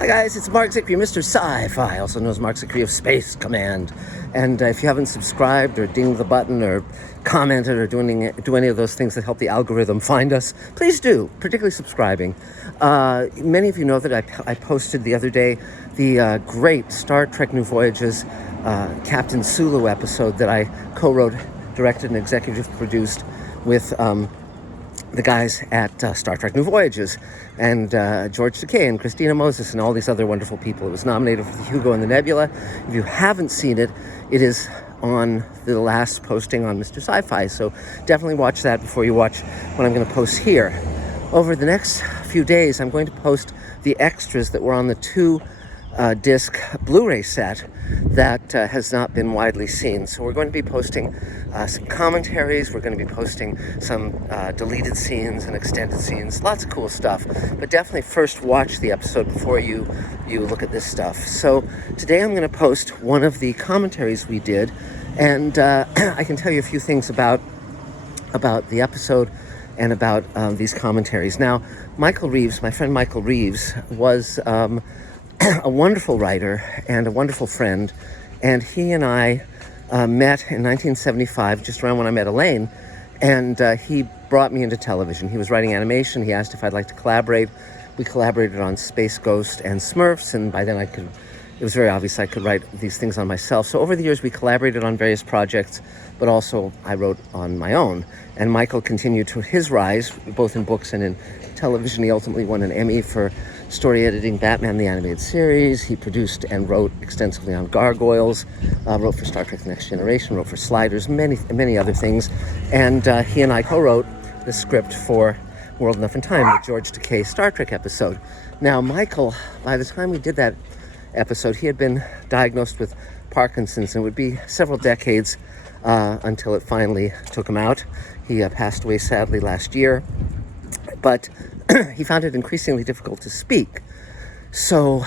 Hi guys, it's Mark Zicree, Mr. Sci-Fi, also known as Mark Zicree of Space Command. And if you haven't subscribed or dinged the button or commented or do any of those things that help the algorithm find us, please do, particularly subscribing. Many of you know that I posted the other day the great Star Trek New Voyages Captain Sulu episode that I co-wrote, directed, and executive produced with the guys at Star Trek New Voyages, and George Takei and Christina Moses and all these other wonderful people. It was nominated for the Hugo and the Nebula. If you haven't seen it, it is on the last posting on Mr. Sci-Fi, so definitely watch that before you watch what I'm going to post here. Over the next few days, I'm going to post the extras that were on the two-disc Blu-ray set that has not been widely seen. So we're going to be posting some commentaries, we're going to be posting some deleted scenes and extended scenes, lots of cool stuff. But definitely first watch the episode before you look at this stuff. So today I'm going to post one of the commentaries we did, and I can tell you a few things about the episode and about these commentaries. Now, Michael Reeves, my friend Michael Reeves, was a wonderful writer and a wonderful friend, and he and I met in 1975, just around when I met Elaine, and he brought me into television. He was writing animation. He asked if I'd like to collaborate. We collaborated on Space Ghost and Smurfs, and by then it was very obvious I could write these things on myself. So over the years, we collaborated on various projects, but also I wrote on my own. And Michael continued to his rise, both in books and in television. He ultimately won an Emmy for story editing Batman the Animated Series. He produced and wrote extensively on Gargoyles, wrote for Star Trek The Next Generation, wrote for Sliders, many other things. And he and I co-wrote the script for World Enough and Time, the George Takei Star Trek episode. Now, Michael, by the time we did that episode, he had been diagnosed with Parkinson's, and it would be several decades until it finally took him out. He passed away sadly last year, but he found it increasingly difficult to speak. So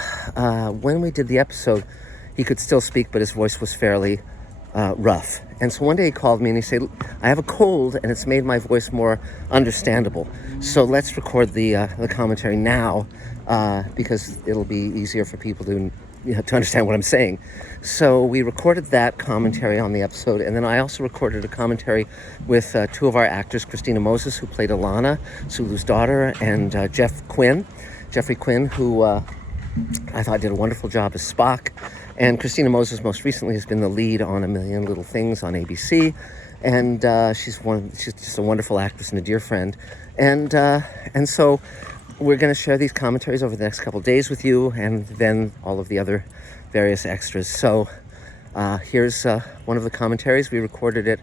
when we did the episode, he could still speak, but his voice was fairly rough. And so one day he called me and he said, I have a cold and it's made my voice more understandable. So let's record the commentary now because it'll be easier for people to understand what I'm saying. So we recorded that commentary on the episode, and then I also recorded a commentary with two of our actors, Christina Moses, who played Alana, Sulu's daughter, and Jeffrey Quinn, who I thought did a wonderful job as Spock. And Christina Moses most recently has been the lead on A Million Little Things on ABC, and she's just a wonderful actress and a dear friend. And so we're going to share these commentaries over the next couple of days with you, and then all of the other various extras. So here's one of the commentaries. We recorded it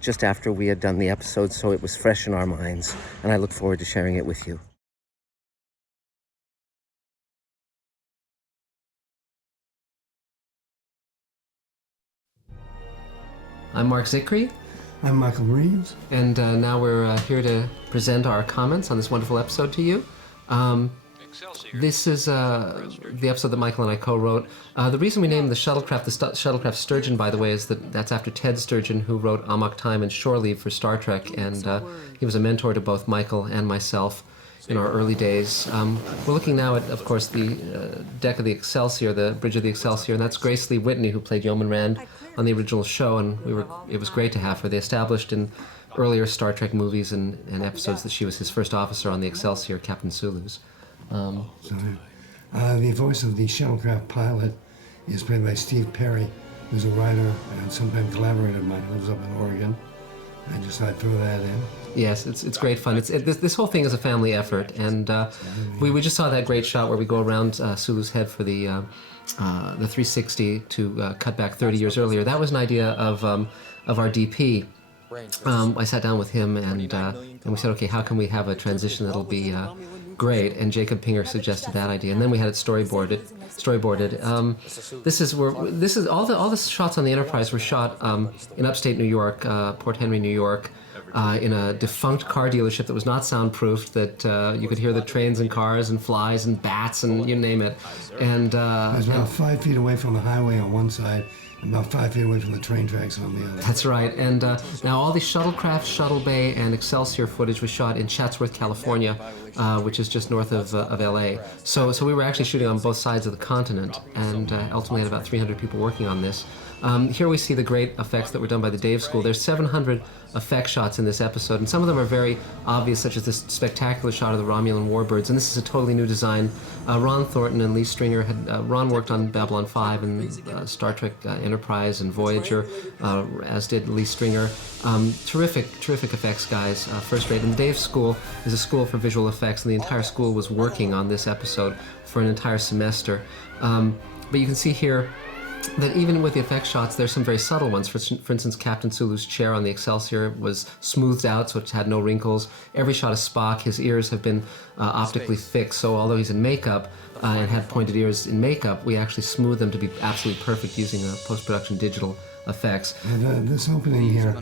just after we had done the episode, so it was fresh in our minds, and I look forward to sharing it with you. I'm Mark Zicree. I'm Michael Reeves. And now we're here to present our comments on this wonderful episode to you. This is the episode that Michael and I co-wrote. The reason we named the shuttlecraft Sturgeon, by the way, is that's after Ted Sturgeon, who wrote Amok Time and Shore Leave for Star Trek, and he was a mentor to both Michael and myself in our early days. We're looking now at, of course, the deck of the Excelsior, the bridge of the Excelsior, and that's Grace Lee Whitney, who played Yeoman Rand on the original show, and it was great to have her. They established in earlier Star Trek movies and episodes that she was his first officer on the Excelsior, Captain Sulu's. The voice of the shuttlecraft pilot is played by Steve Perry, who's a writer and sometimes collaborator of mine, lives up in Oregon. I just thought I'd throw that in. Yes, it's great fun. This whole thing is a family effort, and we just saw that great shot where we go around Sulu's head for the 360 to cut back 30 years earlier. That was an idea of our DP. I sat down with him and we said, okay, how can we have a transition that'll be great? And Jacob Pinger suggested that idea, and then we had it storyboarded. This is all the shots on the Enterprise were shot in upstate New York, Port Henry, New York, in a defunct car dealership that was not soundproofed, that you could hear the trains and cars and flies and bats and you name it. And it was about 5 feet away from the highway on one side about 5 feet away from the train tracks on the other. That's right. And now all the Shuttlecraft, Shuttle Bay, and Excelsior footage was shot in Chatsworth, California, which is just north of LA. So we were actually shooting on both sides of the continent, and ultimately had about 300 people working on this. Here we see the great effects that were done by the Dave School. There's 700 effect shots in this episode, and some of them are very obvious, such as this spectacular shot of the Romulan warbirds, and this is a totally new design. Ron Thornton and Lee Stringer Ron worked on Babylon 5 and Star Trek Enterprise and Voyager, as did Lee Stringer. Terrific effects guys, first rate. And the Dave School is a school for visual effects, and the entire school was working on this episode for an entire semester. But you can see here that even with the effect shots, there's some very subtle ones. For instance, Captain Sulu's chair on the Excelsior was smoothed out, so it had no wrinkles. Every shot of Spock, his ears have been optically fixed, so although he's in makeup and had pointed ears in makeup, we actually smoothed them to be absolutely perfect using post-production digital effects. And, this opening here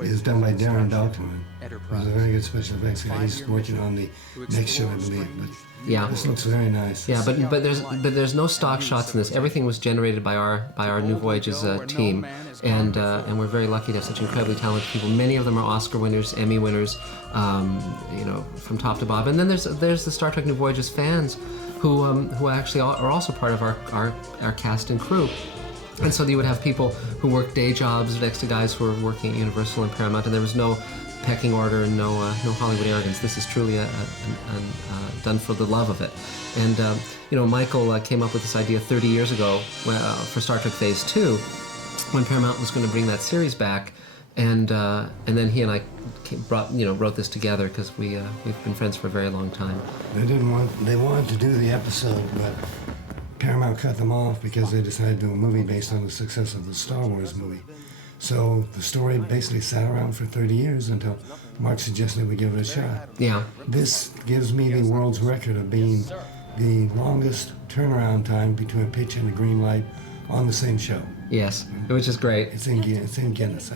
is done by Darren Dalton. He's a very good special effects guy. He's working on the next show, I believe. But yeah, this looks very nice. Yeah, but there's no stock shots in this. Everything was generated by our New Voyages team, and we're very lucky to have such incredibly talented people. Many of them are Oscar winners, Emmy winners, from top to bottom. And then there's the Star Trek New Voyages fans who actually are also part of our cast and crew. And so you would have people who work day jobs next to guys who are working at Universal and Paramount, and there was no pecking order and no Hollywood arrogance. This is truly done for the love of it. And Michael came up with this idea 30 years ago for Star Trek Phase 2, when Paramount was going to bring that series back, and then he and I wrote this together because we've been friends for a very long time. They wanted to do the episode, but Paramount cut them off because they decided to do a movie based on the success of the Star Wars movie. So the story basically sat around for 30 years until Mark suggested we give it a shot. Yeah. This gives me the world's record of being the longest turnaround time between a pitch and a green light on the same show. Yes, which is great. It's in Guinness.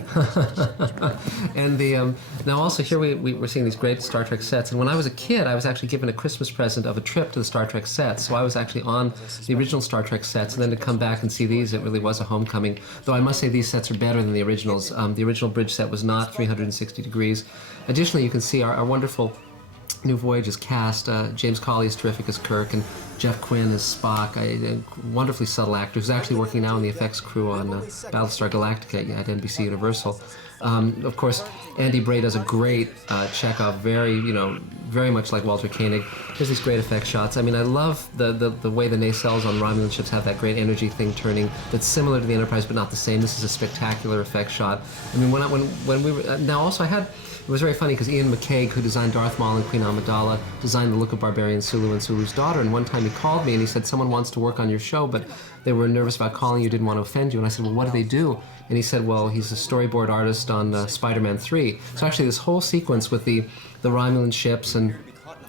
And now also here we're seeing these great Star Trek sets. And when I was a kid, I was actually given a Christmas present of a trip to the Star Trek sets. So I was actually on the original Star Trek sets, and then to come back and see these, it really was a homecoming. Though I must say these sets are better than the originals. The original bridge set was not 360 degrees. Additionally, you can see our wonderful New Voyages cast. James Cawley is terrific as Kirk, and Jeff Quinn is Spock, a wonderfully subtle actor who's actually working now in the effects crew on Battlestar Galactica at NBC Universal. Of course, Andy Bray does a great Chekhov, very much like Walter Koenig. There's these great effect shots. I mean, I love the way the nacelles on Romulan ships have that great energy thing turning that's similar to the Enterprise but not the same. This is a spectacular effect shot. I mean, when we were now also it was very funny because Ian McCaig, who designed Darth Maul and Queen Amidala, designed the look of Barbarian Sulu and Sulu's daughter. And one time he called me and he said, someone wants to work on your show, but they were nervous about calling you, didn't want to offend you. And I said, well, what do they do? And he said, well, he's a storyboard artist on Spider-Man 3. So actually this whole sequence with the Romulan ships and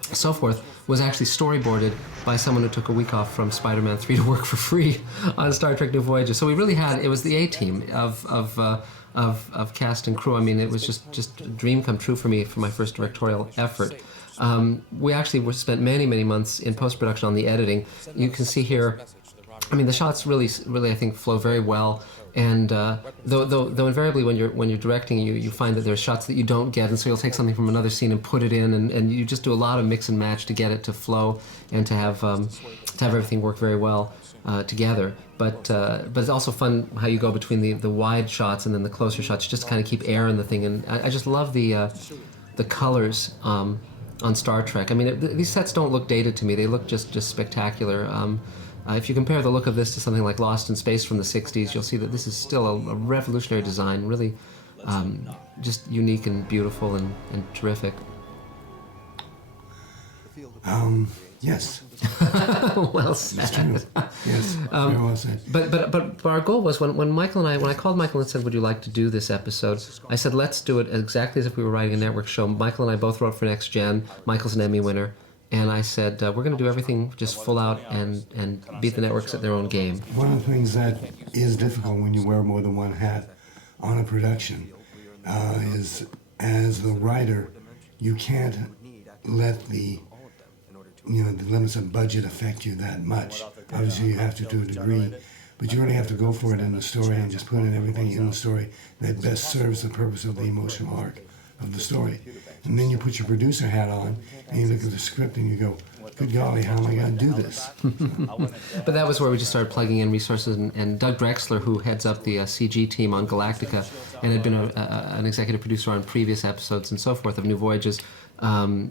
so forth was actually storyboarded by someone who took a week off from Spider-Man 3 to work for free on Star Trek New Voyages. So we really it was the A-team of cast and crew. I mean, it was just a dream come true for me for my first directorial effort. We actually spent many months in post-production on the editing. You can see here, I mean, the shots really I think flow very well. And though invariably when you're directing, you find that there are shots that you don't get, and so you'll take something from another scene and put it in, and you just do a lot of mix and match to get it to flow and to have everything work very well together. But it's also fun how you go between the wide shots and then the closer shots, just to kind of keep air in the thing. And I just love the colors on Star Trek. I mean, these sets don't look dated to me; they look just spectacular. If you compare the look of this to something like Lost in Space from the 60s, you'll see that this is still a revolutionary design, really just unique and beautiful and terrific. Yes. Well said. Yes, very well said. But our goal was when I called Michael and said, would you like to do this episode? I said, let's do it exactly as if we were writing a network show. Michael and I both wrote for Next Gen. Michael's an Emmy winner. And I said, we're going to do everything just full out and beat the networks at their own game. One of the things that is difficult when you wear more than one hat on a production is, as the writer, you can't let the limits of budget affect you that much. Obviously, you have to a degree, but you really have to go for it in the story and just put in everything in the story that best serves the purpose of the emotional arc of the story. And then you put your producer hat on and you look at the script and you go, good golly, how am I going to do this? But that was where we just started plugging in resources, and Doug Drexler, who heads up the CG team on Galactica and had been an executive producer on previous episodes and so forth of New Voyages,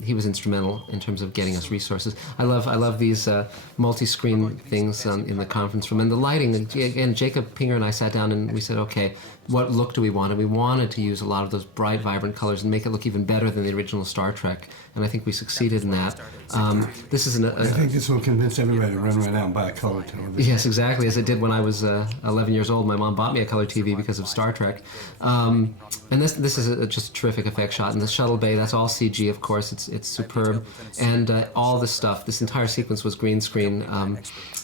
he was instrumental in terms of getting us resources. I love these multi-screen things in the conference room, and the lighting. Again, Jacob Pinger and I sat down and we said, okay, what look do we want? And we wanted to use a lot of those bright, vibrant colors and make it look even better than the original Star Trek, and I think we succeeded in that. This is I think this will convince everybody to run right out and buy a color television. Yes, exactly, as it did when I was 11 years old. My mom bought me a color TV because of Star Trek. And this is just a terrific effect shot. And the shuttle bay, that's all CG, of course. It's superb. And all this stuff, this entire sequence was green screen.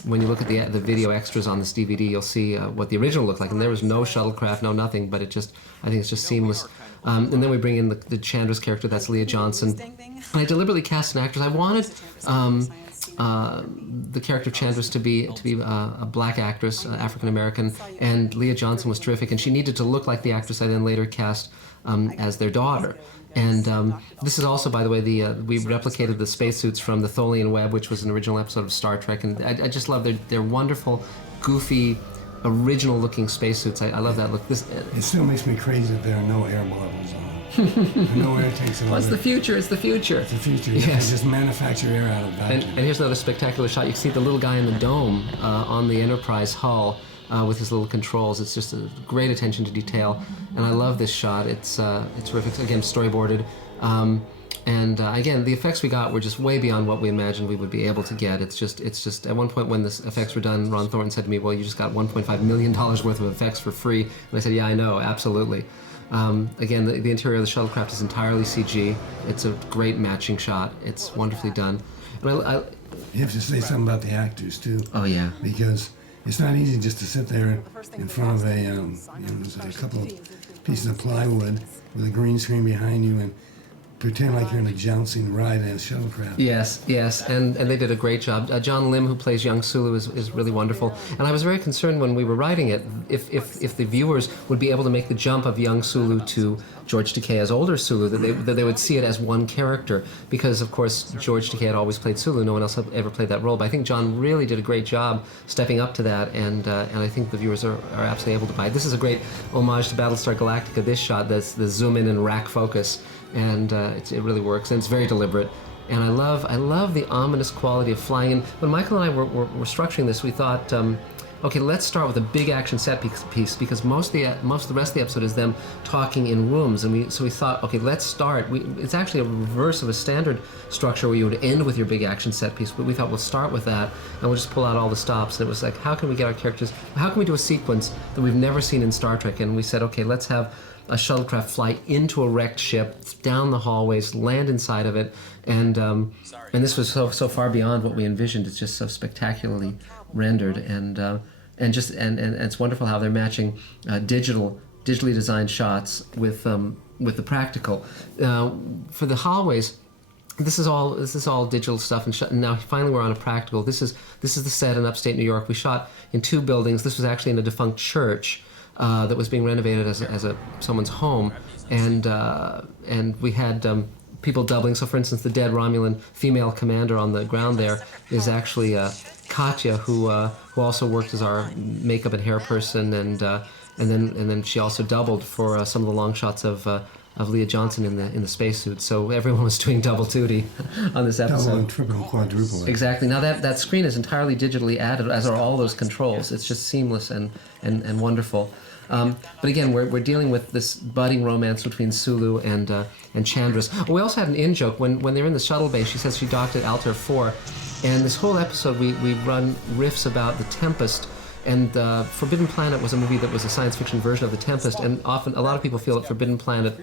When you look at the video extras on this DVD, you'll see what the original looked like. And there was no shuttlecraft, no nothing, but I think it's just seamless. And then we bring in the Chandra's character, that's Leah Johnson. And I deliberately cast an actress. I wanted the character of Chandra's to be a black actress, African American, and Leah Johnson was terrific, and she needed to look like the actress I then later cast as their daughter. And this is also, by the way, we replicated the spacesuits from the Tholian Web, which was an original episode of Star Trek, and I just love their wonderful, goofy, original-looking spacesuits. I love that look. It still makes me crazy that there are no air bottles on them. No air tanks. Well, it's the future. It's the future. It's the future. You Yes. can just manufacture air out of vacuum. And here's another spectacular shot. You can see the little guy in the dome on the Enterprise hull with his little controls. It's just a great attention to detail, and I love this shot. It's terrific. Again, storyboarded. And again, the effects we got were just way beyond what we imagined we would be able to get. It's just at one point when the effects were done, Ron Thornton said to me, well, you just got $1.5 million worth of effects for free. And I said, yeah, I know, absolutely. Again, the interior of the shuttlecraft is entirely CG. It's a great matching shot. It's wonderfully done. And You have to say something about the actors, too. oh, yeah. Because it's not easy just to sit there in front of there's a couple of pieces of plywood with a green screen behind you and pretend like you're in a jouncing ride in a shuttlecraft. Yes, and they did a great job. John Lim, who plays young Sulu, is really wonderful. And I was very concerned when we were writing it if the viewers would be able to make the jump of young Sulu to George Takei as older Sulu, that they would see it as one character. Because, of course, George Takei had always played Sulu. No one else had ever played that role. But I think John really did a great job stepping up to that, and I think the viewers are absolutely able to buy it. This is a great homage to Battlestar Galactica, this shot, the zoom in and rack focus. And it really works, and it's very deliberate. And I love the ominous quality of flying in. When Michael and I were structuring this, we thought, okay, let's start with a big action set piece because most of the rest of the episode is them talking in rooms, and we thought, okay, let's start. It's actually a reverse of a standard structure where you would end with your big action set piece, but we thought we'll start with that, and we'll just pull out all the stops. And it was like, how can we get our characters? How can we do a sequence that we've never seen in Star Trek? And we said, okay, let's have a shuttlecraft fly into a wrecked ship, down the hallways, land inside of it, and this was so far beyond what we envisioned. It's just so spectacularly rendered, and it's wonderful how they're matching digitally designed shots with the practical. For the hallways, this is all digital stuff, and now finally we're on a practical. This is the set in upstate New York. We shot in 2 buildings. This was actually in a defunct church that was being renovated as someone's home, and we had people doubling. So, for instance, the dead Romulan female commander on the ground there is actually Katya, who also worked as our makeup and hair person, and then she also doubled for some of the long shots of Leah Johnson in the spacesuit. So everyone was doing double duty on this episode. Double and triple and quadruple. Exactly. Now that screen is entirely digitally added, as are all those controls. It's just seamless and wonderful. But again, we're dealing with this budding romance between Sulu and Chandra's. We also had an in-joke. When they're in the shuttle bay, she says she docked at Altair 4. And this whole episode, we run riffs about The Tempest. And Forbidden Planet was a movie that was a science fiction version of The Tempest, and often a lot of people feel that Forbidden Planet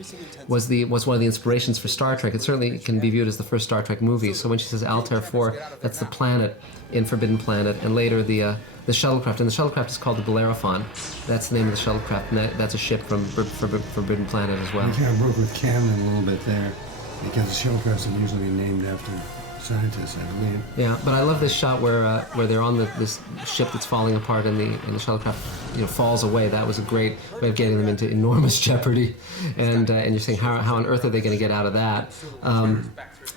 was one of the inspirations for Star Trek. It certainly can be viewed as the first Star Trek movie. So when she says Altair 4, that's the planet in Forbidden Planet, and later the shuttlecraft, and the shuttlecraft is called the Bellerophon. That's the name of the shuttlecraft, and that's a ship from Forbidden Planet as well. We kind of broke with canon a little bit there, because the shuttlecrafts are usually named after scientists, I believe. Yeah, but I love this shot where they're on this ship that's falling apart and the shuttlecraft falls away. That was a great way of getting them into enormous jeopardy, and you're saying how on earth are they going to get out of that?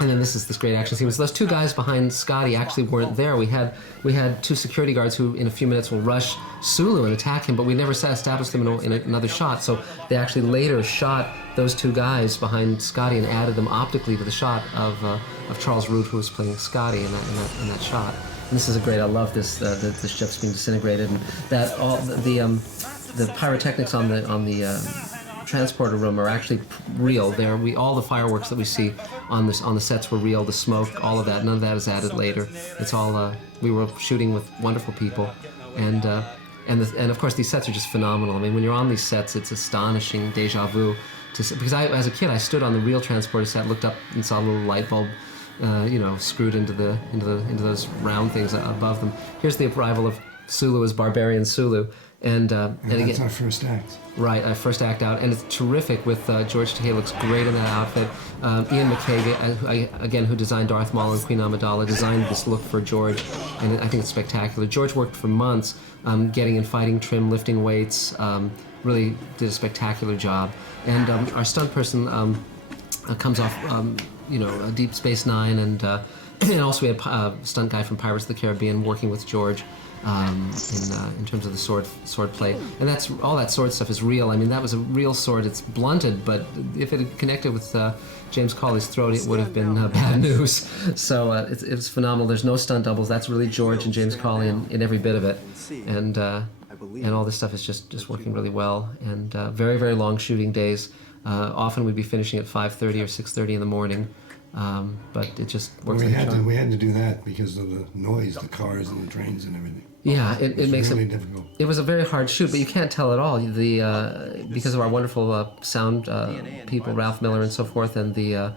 And then this is this great action scene. So those two guys behind Scotty actually weren't there. We had two security guards who in a few minutes will rush Sulu and attack him, but we never established them in another shot. So they actually later shot those two guys behind Scotty and added them optically to the shot of Charles Root, who was playing Scotty in that shot. And this is a great. I love this. The ship's being disintegrated, and that all the pyrotechnics on the transporter room are actually real. All the fireworks that we see on the sets were real. The smoke, all of that. None of that is added later. It's all we were shooting with wonderful people, and of course these sets are just phenomenal. I mean, when you're on these sets, it's astonishing, déjà vu. Because as a kid, I stood on the real transporter set, looked up and saw a little light bulb, screwed into those round things above them. Here's the arrival of Sulu as Barbarian Sulu, and that's again, our first act. Right, first act out, and it's terrific with George Takei looks great in that outfit. Ian McKay, who designed Darth Maul and Queen Amidala, designed this look for George, and I think it's spectacular. George worked for months getting in fighting trim, lifting weights, really did a spectacular job. And our stunt person comes off, Deep Space Nine, and also we had a stunt guy from Pirates of the Caribbean working with George. In terms of the sword play, and that's all that sword stuff is real. I mean, that was a real sword. It's blunted, but if it had connected with James Cawley's throat, it would have been bad news. So it's phenomenal. There's no stunt doubles. That's really George and James Cawley in every bit of it, and all this stuff is just working really well. And very, very long shooting days. Often we'd be finishing at 5:30 or 6:30 in the morning. But it just works. We had to do that because of the noise, the cars and the trains and everything. Yeah, it makes really it difficult. It was a very hard shoot, but you can't tell at all. Because of our wonderful sound people, Ralph Miller and so forth, and the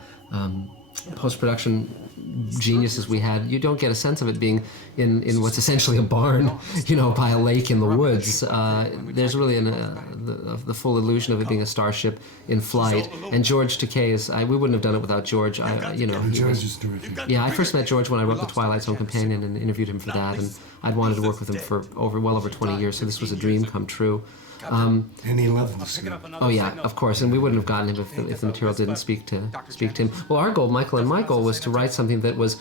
post-production geniuses we had, you don't get a sense of it being in what's essentially a barn, by a lake in the woods. There's really the full illusion of it being a starship in flight. And George Takei we wouldn't have done it without George. George is terrific. Yeah, I first met George when I wrote The Twilight Zone Companion and interviewed him for that, and I'd wanted to work with him for well over 20 years, so this was a dream come true. And he loved the script. Oh yeah, of course, and we wouldn't have gotten him if the material didn't speak to him. Well, our goal, Michael and my goal, was to write something that was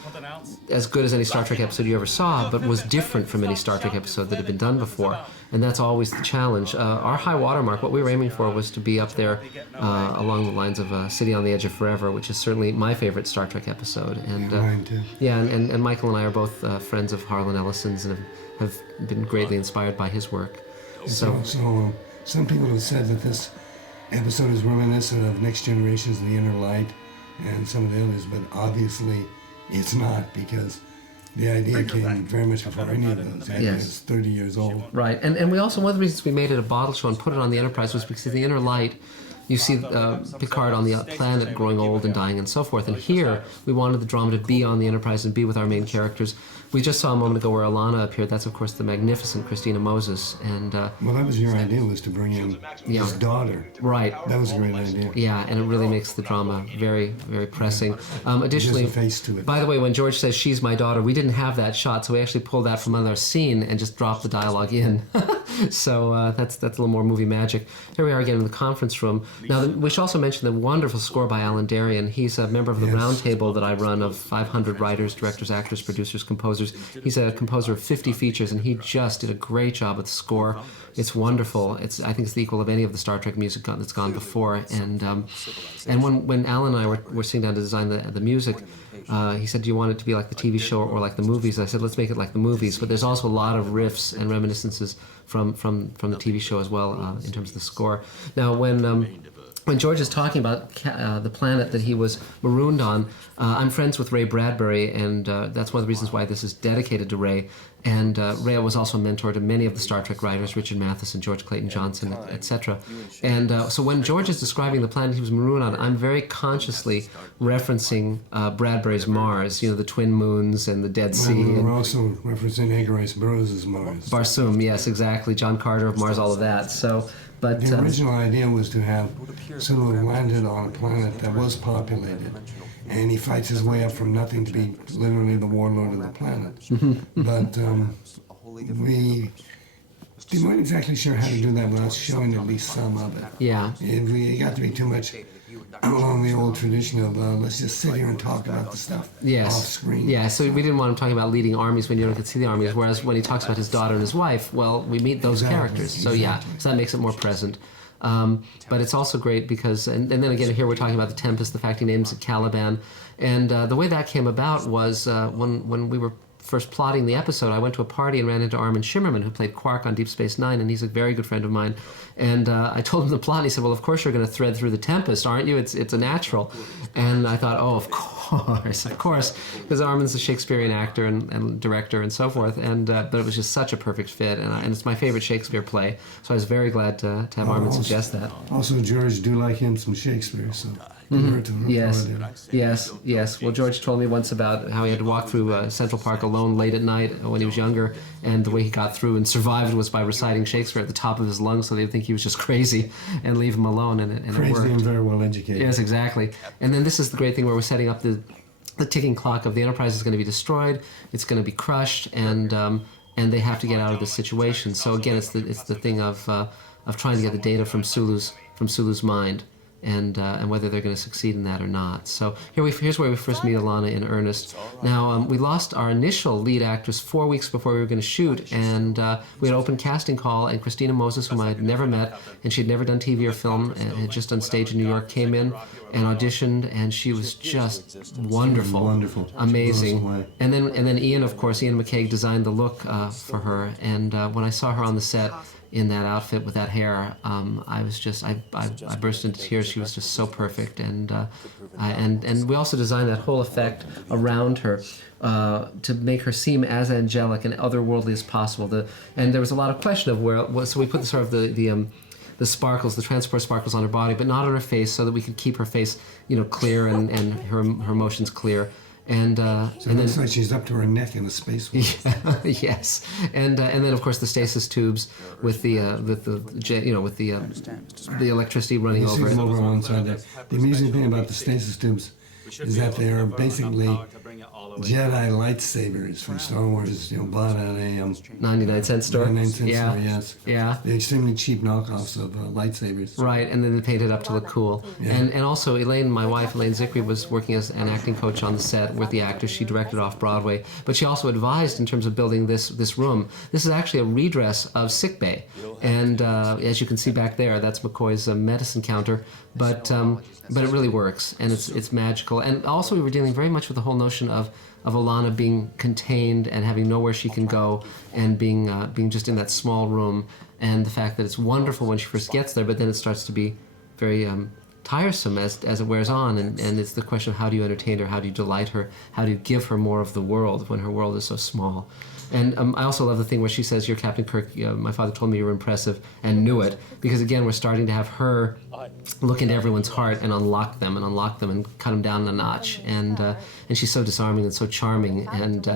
as good as any Star Trek episode you ever saw, but was different from any Star Trek episode that had been done before, and that's always the challenge. Our high watermark, what we were aiming for, was to be up there along the lines of City on the Edge of Forever, which is certainly my favorite Star Trek episode. And mine too. Yeah, and Michael and I are both friends of Harlan Ellison's and have been greatly inspired by his work. So some people have said that this episode is reminiscent of Next Generation's The Inner Light and some of the others, but obviously it's not, because the idea came very much before any of those. The idea is 30 years old. Right, and we also, one of the reasons we made it a bottle show and put it on the Enterprise was because The Inner Light, you see Picard on the planet growing old and dying and so forth, and here we wanted the drama to be on the Enterprise and be with our main characters. We just saw a moment ago where Alana appeared. That's, of course, the magnificent Christina Moses. And well, that was your idea, was to bring in his daughter. Right. That was a great idea. Yeah, and it really makes the drama very, very pressing. Additionally, there's a face to it. By the way, when George says she's my daughter, we didn't have that shot, so we actually pulled that from another scene and just dropped the dialogue in. So that's a little more movie magic. Here we are again in the conference room. Now, we should also mention the wonderful score by Alan Darien. He's a member of the round table that I run of 500 writers, directors, actors, producers, composers. He's a composer of 50 features, and he just did a great job with the score. It's wonderful. I think it's the equal of any of the Star Trek music that's gone before. And when Alan and I were sitting down to design the music, he said, "Do you want it to be like the TV show or like the movies?" I said, "Let's make it like the movies." But there's also a lot of riffs and reminiscences from the TV show as well in terms of the score. Now, when George is talking about the planet that he was marooned on, I'm friends with Ray Bradbury, and that's one of the reasons why this is dedicated to Ray. And Ray was also a mentor to many of the Star Trek writers, Richard Matheson, George Clayton Johnson, etc. And so when George is describing the planet he was marooned on, I'm very consciously referencing Bradbury's Mars, the twin moons and the Dead Sea. And we're also referencing Edgar Rice Burroughs' Mars. Barsoom, yes, exactly. John Carter of Mars, all of that. So, but the original idea was to have Sulu landed on a planet that was populated, and he fights his way up from nothing to be literally the warlord of the planet. But we weren't exactly sure how to do that without showing at least some of it. Yeah. It got to be too much along the old tradition of let's just sit here and talk about the stuff off screen. Yeah, so we didn't want him talking about leading armies when you don't get to see the armies, whereas when he talks about his daughter and his wife, well, we meet those characters. So so that makes it more present. But it's also great because, and then again, here we're talking about the Tempest, the fact he names it Caliban. And the way that came about was when we were first plotting the episode, I went to a party and ran into Armin Shimmerman, who played Quark on Deep Space Nine, and he's a very good friend of mine. And I told him the plot, and he said, well, of course you're going to thread through the Tempest, aren't you? It's a natural. And I thought, oh, of course, because Armin's a Shakespearean actor and director and so forth, and but it was just such a perfect fit, and it's my favorite Shakespeare play, so I was very glad to have Armin suggest that. Also, George do like him some Shakespeare, so... Yes. Well, George told me once about how he had to walk through Central Park alone late at night when he was younger, and the way he got through and survived was by reciting Shakespeare at the top of his lungs, so they'd think he was just crazy and leave him alone, and it worked. Crazy and very well educated. Yes, exactly. And then this is the great thing where we're setting up the ticking clock of the Enterprise is going to be destroyed, it's going to be crushed, and they have to get out of this situation. So again, it's the thing of trying to get the data from Sulu's mind. And whether they're going to succeed in that or not. So here's where we first meet Alana in earnest. Now, we lost our initial lead actress 4 weeks before we were going to shoot, and we had an open casting call, and Christina Moses, whom I had never met, and she'd never done TV or film, and had just done stage in New York, came in and auditioned, and she was just wonderful. Amazing. And then Ian McKay designed the look for her, and when I saw her on the set, in that outfit with that hair, I burst into tears. She was just so perfect, and we also designed that whole effect around her to make her seem as angelic and otherworldly as possible. And there was a lot of question of so we put the sparkles, the transport sparkles on her body, but not on her face, so that we could keep her face, clear and her emotions clear. And it looks like she's up to her neck in a space wolf. Yes, and then of course the stasis tubes with the electricity running over it. Over one side there. The amusing thing about the stasis tubes is that they are basically Jedi lightsabers from Star Wars, bought at a 99-cent store. 99-cent store, yes. Yeah. They're extremely cheap knockoffs of lightsabers. Right, and then they paint it up to look cool. Yeah. And also my wife, Elaine Zickery, was working as an acting coach on the set with the actors. She directed off-Broadway, but she also advised in terms of building this room. This is actually a redress of sickbay, and as you can see back there, that's McCoy's medicine counter, but it really works, and it's magical. And also we were dealing very much with the whole notion of Alana being contained and having nowhere she can go, and being just in that small room, and the fact that it's wonderful when she first gets there, but then it starts to be very tiresome as it wears on, and it's the question of how do you entertain her, how do you delight her, how do you give her more of the world when her world is so small. And I also love the thing where she says, "You're Captain Kirk, my father told me you were impressive," and knew it, because again we're starting to have her look into everyone's heart and unlock them and cut them down a notch, and she's so disarming and so charming and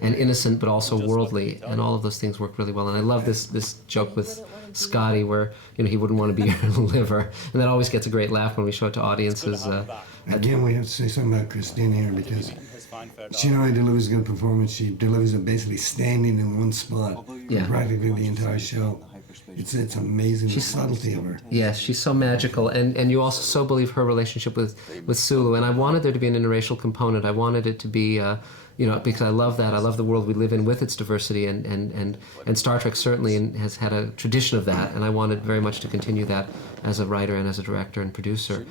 innocent but also worldly, and all of those things work really well. And I love this joke with Scotty where he wouldn't want to be your liver, and that always gets a great laugh when we show it to audiences. Again, we have to say something about Christine here, because she not only delivers a good performance, she delivers it basically standing in one spot for practically the entire show. It's amazing, the subtlety of her. Yes, she's so magical, and you also so believe her relationship with Sulu. And I wanted there to be an interracial component. I wanted it to be, because I love that. I love the world we live in with its diversity, and Star Trek certainly has had a tradition of that, and I wanted very much to continue that as a writer and as a director and producer.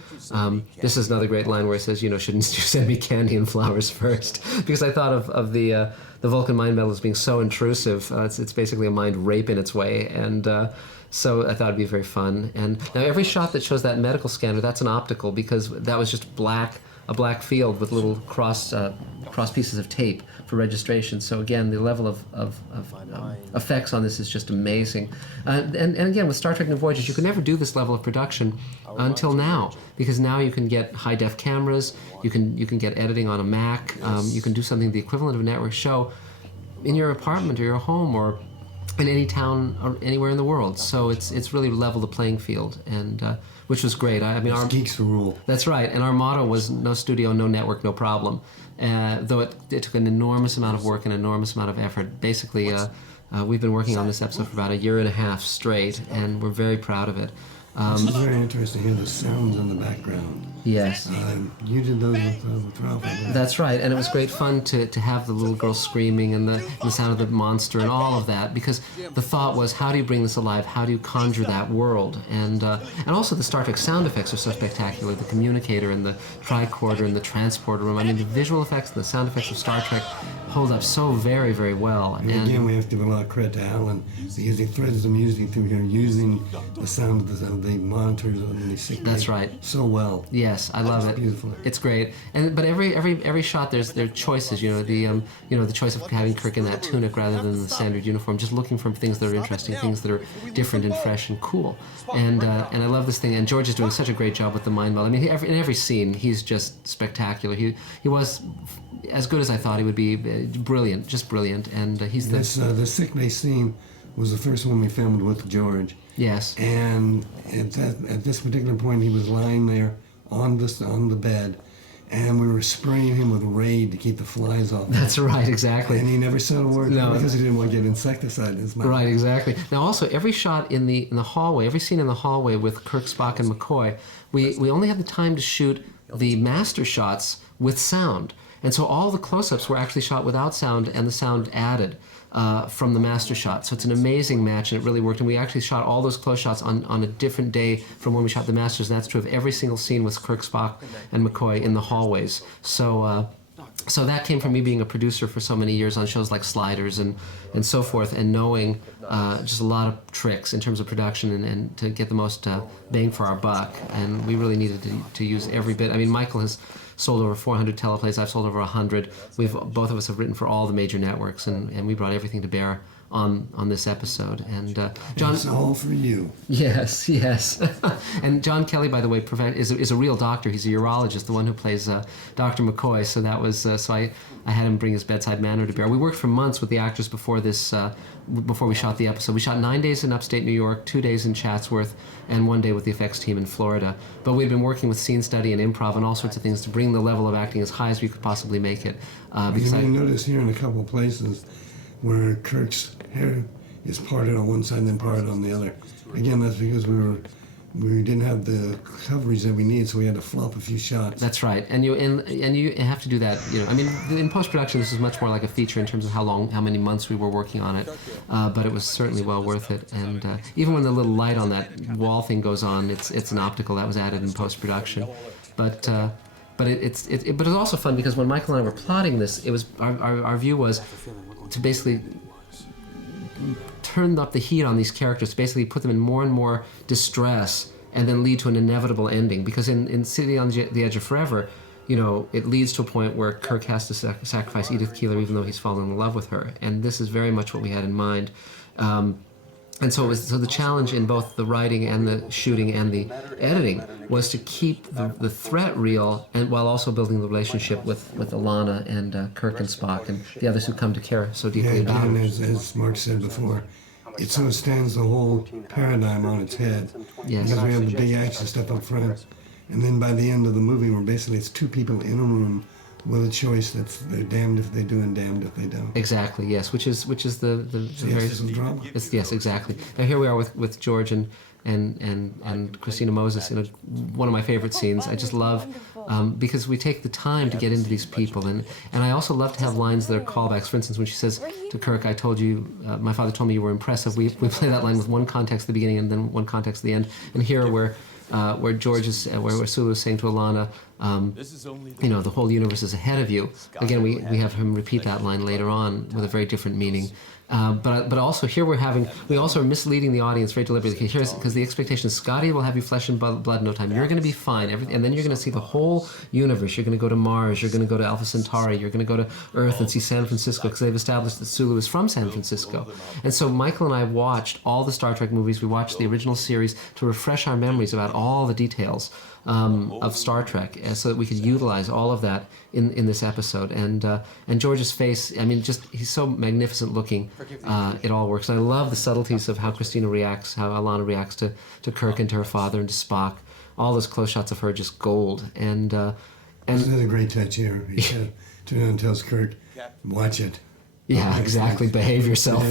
This is another great line where he says, shouldn't you send me candy and flowers first? Because I thought of the Vulcan mind metal as being so intrusive. It's basically a mind rape in its way, and so I thought it'd be very fun. And now every shot that shows that medical scanner, that's an optical, because that was just a black field with little cross pieces of tape for registration. So again, the level of effects on this is just amazing. And again, with Star Trek New Voyages, you could never do this level of production until now, because now you can get high def cameras, you can get editing on a Mac, you can do something the equivalent of a network show in your apartment or your home or in any town or anywhere in the world. So it's really leveled the playing field, and which was great. I mean, our Geeks rule. That's right, and our motto was no studio, no network, no problem. Though it took an enormous amount of work and an enormous amount of effort. Basically, we've been working on this episode for about a year and a half straight, and we're very proud of it. It's very interesting to hear the sounds in the background. Yes. You did those with Ralph. That's right, and it was great fun to have the little girl screaming and the sound of the monster and all of that, because the thought was, how do you bring this alive? How do you conjure that world? And also the Star Trek sound effects are so spectacular. The communicator and the tricorder and the transporter room. I mean, the visual effects and the sound effects of Star Trek hold up so very, very well. And again, we have to give a lot of credit to Alan. He's threads the music through here, using the sound of the monitors and the sick. That's right. So well. Yes, I love it. Beautiful. It's great. But every shot there are choices. The choice of having Kirk in that tunic rather than the standard uniform. Just looking for things that are interesting, things that are different and fresh and cool. And I love this thing. And George is doing such a great job with the mind meld. I mean, in every scene, he's just spectacular. He was as good as I thought he would be. Brilliant, just brilliant. And he's the sick bay scene was the first one we filmed with George. Yes. And at this particular point, he was lying there on the bed, and we were spraying him with Raid to keep the flies off. That's right, exactly. And he never said a word because he didn't want to get insecticide in his mouth. Right, exactly. Now, also, every shot in the hallway, every scene in the hallway with Kirk, Spock, and McCoy, we only had the time to shoot the master shots with sound. And so all the close-ups were actually shot without sound, and the sound added from the master shot. So it's an amazing match, and it really worked. And we actually shot all those close shots on a different day from when we shot the masters, and that's true of every single scene with Kirk, Spock, and McCoy in the hallways. So that came from me being a producer for so many years on shows like Sliders and so forth, and knowing just a lot of tricks in terms of production and to get the most bang for our buck. And we really needed to use every bit. I mean, Michael has sold over 400 teleplays. I've sold over 100. Both of us have written for all the major networks, and we brought everything to bear on this episode. And John, it's all for you. Yes. And John Kelly, by the way, is a real doctor. He's a urologist, the one who plays Dr. McCoy. So that was so I had him bring his bedside manner to bear. We worked for months with the actors before this. Before we shot the episode, we shot 9 days in upstate New York, 2 days in Chatsworth, and 1 day with the effects team in Florida. But we'd been working with scene study and improv and all sorts of things to bring the level of acting as high as we could possibly make it. Because you may notice here in a couple of places where Kirk's hair is parted on one side and then parted on the other. Again, that's because we didn't have the coverage that we need, so we had to flop a few shots. That's right, and you have to do that. I mean, in post-production, this is much more like a feature in terms of how many months we were working on it, but it was certainly well worth it. And even when the little light on that wall thing goes on, it's an optical that was added in post-production. But it was also fun because when Michael and I were plotting this, it was our view was to basically turn up the heat on these characters, basically put them in more and more distress, and then lead to an inevitable ending. Because in City on the Edge of Forever, it leads to a point where Kirk has to sacrifice Edith Keeler even though he's fallen in love with her. And this is very much what we had in mind. And so the challenge in both the writing and the shooting and the editing was to keep the threat real, and while also building the relationship with Alana and Kirk and Spock and the others who come to care so deeply about him. him. As Mark said before, it sort of stands the whole paradigm on its head. Yes. Because we have the big action stuff up front, and then by the end of the movie, we're basically it's two people in a room with a choice that's they're damned if they do and damned if they don't. Exactly. Yes. Which is the very drama. Yes. Exactly. Now here we are with George and Christina Moses in one of my favorite scenes. I just love because we take the time to get into these people, and I also love to have lines that are callbacks. For instance, when she says to Kirk, "I told you, my father told me you were impressive." We play that line with one context at the beginning and then one context at the end. And here where George is, where Sulu is saying to Alana, the whole universe is ahead of you. Again, we have him repeat that line later on with a very different meaning. But also here we also are misleading the audience very deliberately. Here's because the expectation is Scotty will have you flesh and blood in no time. You're going to be fine, and then you're going to see the whole universe. You're going to go to Mars. You're going to go to Alpha Centauri. You're going to go to Earth and see San Francisco because they've established that Sulu is from San Francisco. And so Michael and I watched all the Star Trek movies. We watched the original series to refresh our memories about all the details of Star Trek, so that we could utilize all of that in this episode. And George's face, I mean, just he's so magnificent looking. It all works. And I love the subtleties of how Christina reacts, how Alana reacts to Kirk and to her father and to Spock. All those close shots of her, just gold. And another great touch here. He said, turns around and tells Kirk, "Watch it." Yeah, exactly. Behave yourself.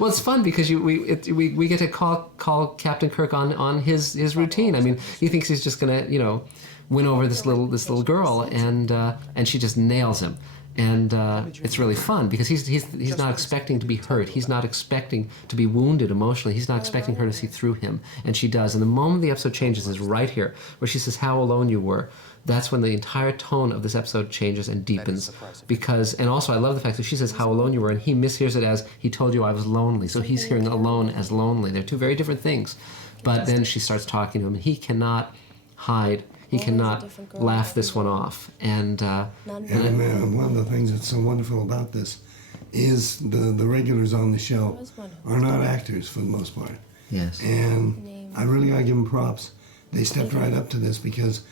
Well, it's fun because we get to call Captain Kirk on his routine. I mean, he thinks he's just gonna win over this little girl, and she just nails him. And it's really fun because he's not expecting to be hurt. He's not expecting to be wounded emotionally. He's not expecting her to see through him, and she does. And the moment the episode changes is right here, where she says, "How alone you were." That's when the entire tone of this episode changes and deepens. And also I love the fact that she says, "How alone you were," and he mishears it as, "He told you I was lonely." So he's hearing alone as lonely. They're two very different things. But then she starts talking to him, and he cannot hide. He cannot laugh this one off. And one of the things that's so wonderful about this is the regulars on the show are not actors for the most part. Yes. And I really gotta give them props. They stepped right up to this because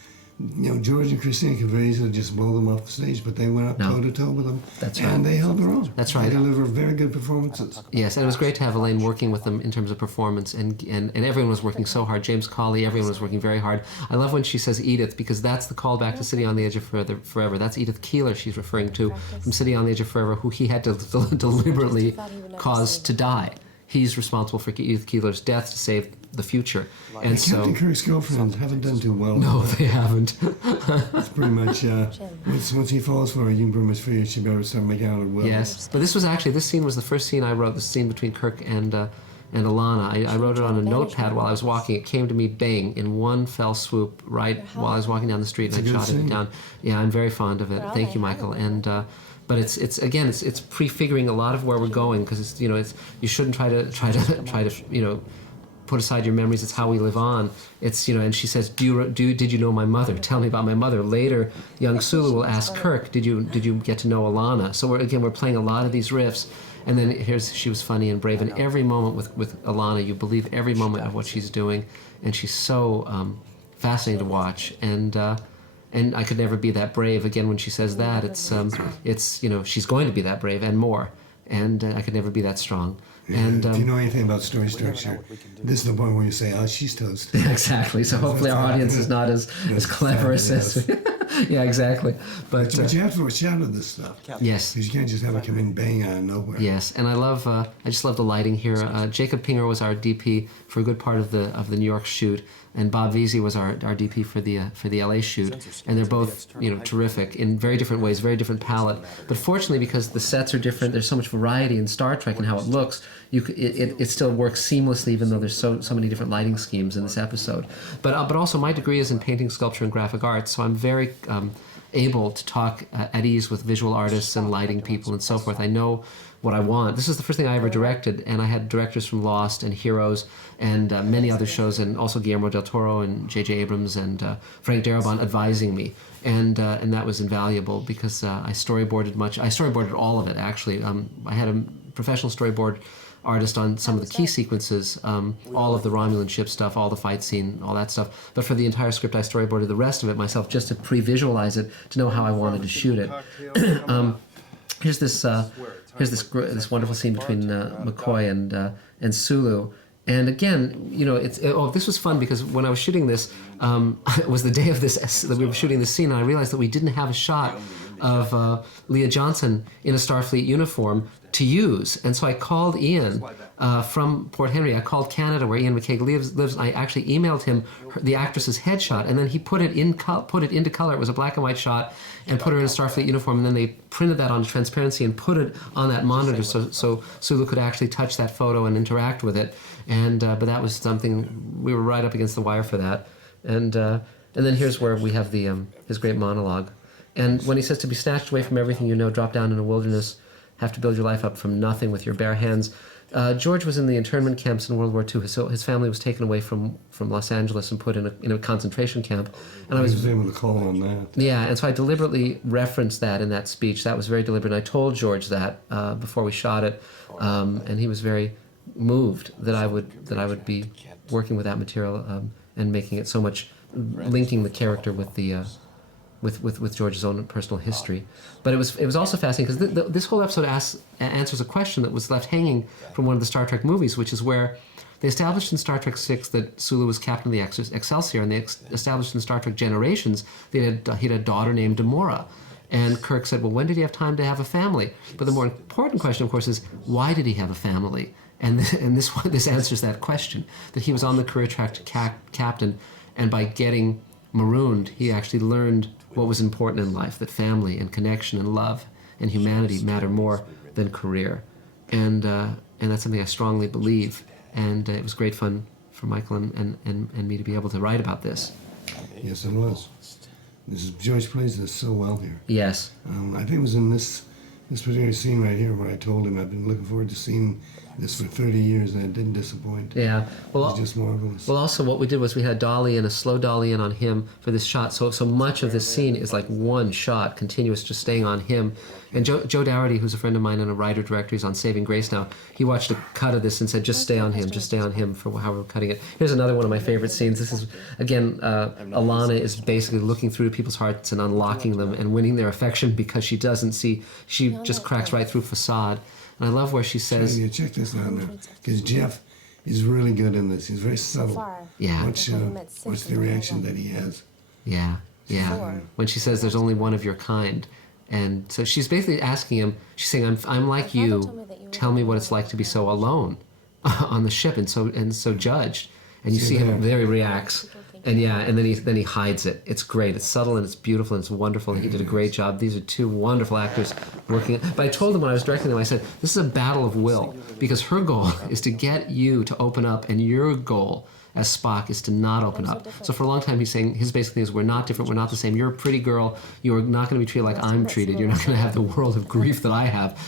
George and Christina could very easily just blow them off the stage, but they went up toe-to-toe with them. That's right. And they held their own. That's right. They delivered very good performances. Yes, and it was great to have Elaine working with them in terms of performance, and everyone was working so hard. James Cawley, everyone was working very hard. I love when she says Edith, because that's the callback to City on the Edge of Forever. That's Edith Keeler she's referring to from City on the Edge of Forever, who he had to deliberately cause to die. He's responsible for Edith Keeler's death to save the future. And so Captain Kirk's girlfriends haven't done too well. No, they haven't. It's pretty much, once he falls for her, you can pretty much figure she better start making out her will. Yes, but this scene was the first scene I wrote, the scene between Kirk and Alana. I wrote it on a notepad while I was walking. It came to me, bang, in one fell swoop, right while I was walking down the street, and I jotted it down. Yeah, I'm very fond of it. Thank you, Michael. And but it's prefiguring a lot of where we're going, because you shouldn't try to put aside your memories. It's how we live on. It's and she says, did you know my mother? Tell me about my mother. Later, young Sulu will ask Kirk, did you get to know Alana? So we're playing a lot of these riffs. And then she was funny and brave, and every moment with Alana, you believe every moment of what she's doing, and she's so fascinating to watch. And I could never be that brave. Again, when she says that, it's she's going to be that brave and more, and I could never be that strong. And if you know anything about story structure, this is the point where you say, "Oh, she's toast." Exactly. So hopefully our audience is not as clever as this. Yeah, exactly. But you have to foreshadow this stuff. Yes. Because you can't just have it come in bang out of nowhere. Yes, and I just love the lighting here. Jacob Pinger was our DP for a good part of the New York shoot, and Bob Veazey was our DP for the LA shoot, and they're both terrific in very different ways, very different palette. But fortunately, because the sets are different, there's so much variety in Star Trek and how it looks. It still works seamlessly, even though there's so many different lighting schemes in this episode. But also my degree is in painting, sculpture, and graphic arts, so I'm very able to talk at ease with visual artists and lighting people and so forth. I know what I want. This is the first thing I ever directed, and I had directors from Lost and Heroes and many other shows, and also Guillermo del Toro and J.J. Abrams and Frank Darabont advising me, and that was invaluable because I storyboarded all of it, actually. I had a professional storyboard artist on some of the key sequences, all of the Romulan ship stuff, all the fight scene, all that stuff. But for the entire script, I storyboarded the rest of it myself just to pre-visualize it, to know how I wanted to shoot it. Here's this wonderful scene between McCoy and Sulu. And again, this was fun because when I was shooting this, it was the day of this that we were shooting this scene, and I realized that we didn't have a shot of Leah Johnson in a Starfleet uniform to use. And so I called Ian from Port Henry. I called Canada, where Ian McCaig lives. I actually emailed him the actress's headshot, and then he put it into color. It was a black and white shot, and put her in a Starfleet uniform. And then they printed that on transparency and put it on that monitor, so Sulu could actually touch that photo and interact with it. And but that was something, we were right up against the wire for that. And then here's where we have his great monologue. And when he says, to be snatched away from everything you know, drop down in a wilderness, have to build your life up from nothing with your bare hands. George was in the internment camps in World War II. His family was taken away from Los Angeles and put in a concentration camp. And I was able to call on that. Yeah, and so I deliberately referenced that in that speech. That was very deliberate. And I told George that before we shot it, and he was very moved that I would be working with that material and making it so much linking the character with the with George's own personal history. But it was also fascinating because this whole episode answers a question that was left hanging from one of the Star Trek movies, which is where they established in Star Trek VI that Sulu was captain of the Excelsior, and they established in Star Trek Generations that he had a daughter named Demora. And Kirk said, well, when did he have time to have a family? But the more important question, of course, is why did he have a family? And this answers that question, that he was on the career track to captain, and by getting marooned, he actually learned what was important in life, that family and connection and love and humanity matter more than career. And that's something I strongly believe. And it was great fun for Michael and me to be able to write about this. Yes, it was. George plays this so well here. Yes. I think it was in this particular scene right here where I told him I've been looking forward to seeing this for 30 years, and it didn't disappoint. Yeah. Well, it was just marvelous. Well, also what we did was we had dolly and a slow dolly in on him for this shot. So much of this scene is like one shot, continuous, just staying on him. And Joe Dougherty, who's a friend of mine and a writer-director, he's on Saving Grace now, he watched a cut of this and said, just stay on him for how we're cutting it. Here's another one of my favorite scenes. This is, again, Alana is basically looking through people's hearts and unlocking them and winning their affection because she doesn't see, she just cracks right through facade. And I love where she says... Yeah, check this out now, because Jeff is really good in this. He's very subtle. Yeah. Watch the reaction that he has. Yeah, yeah. When she says there's only one of your kind. And so she's basically asking him, she's saying, I'm like you, tell me what it's like to be so alone on the ship and so judged. And you see him there, he reacts. And yeah, and then he hides it. It's great. It's subtle and it's beautiful and it's wonderful. And he did a great job. These are two wonderful actors working. But I told them when I was directing them, I said, this is a battle of will, because her goal is to get you to open up, and your goal as Spock is to not open up. So for a long time he's saying, his basic thing is, we're not different, we're not the same. You're a pretty girl, you're not going to be treated like I'm treated, you're not going to have the world of grief that I have.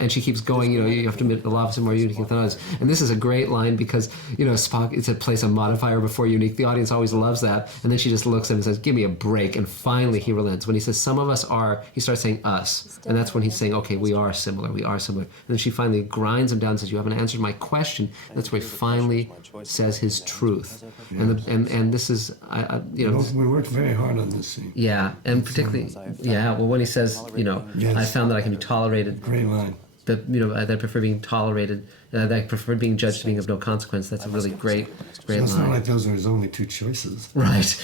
And she keeps going, you have to admit the love is more unique than others. And this is a great line because, Spock, it's a place a modifier before unique. The audience always loves that. And then she just looks at him and says, give me a break. And finally he relents. When he says, some of us are, he starts saying us. And that's when he's saying, okay, we are similar. And then she finally grinds him down and says, you haven't answered my question. And that's where he finally says his truth. And this is, we worked very hard on this scene. Yeah, and particularly, when he says, I found that I can be tolerated. Great line. That that I prefer being tolerated, that I prefer being judged to being of no consequence. That's a really great line. It's not like those are his only two choices. Right.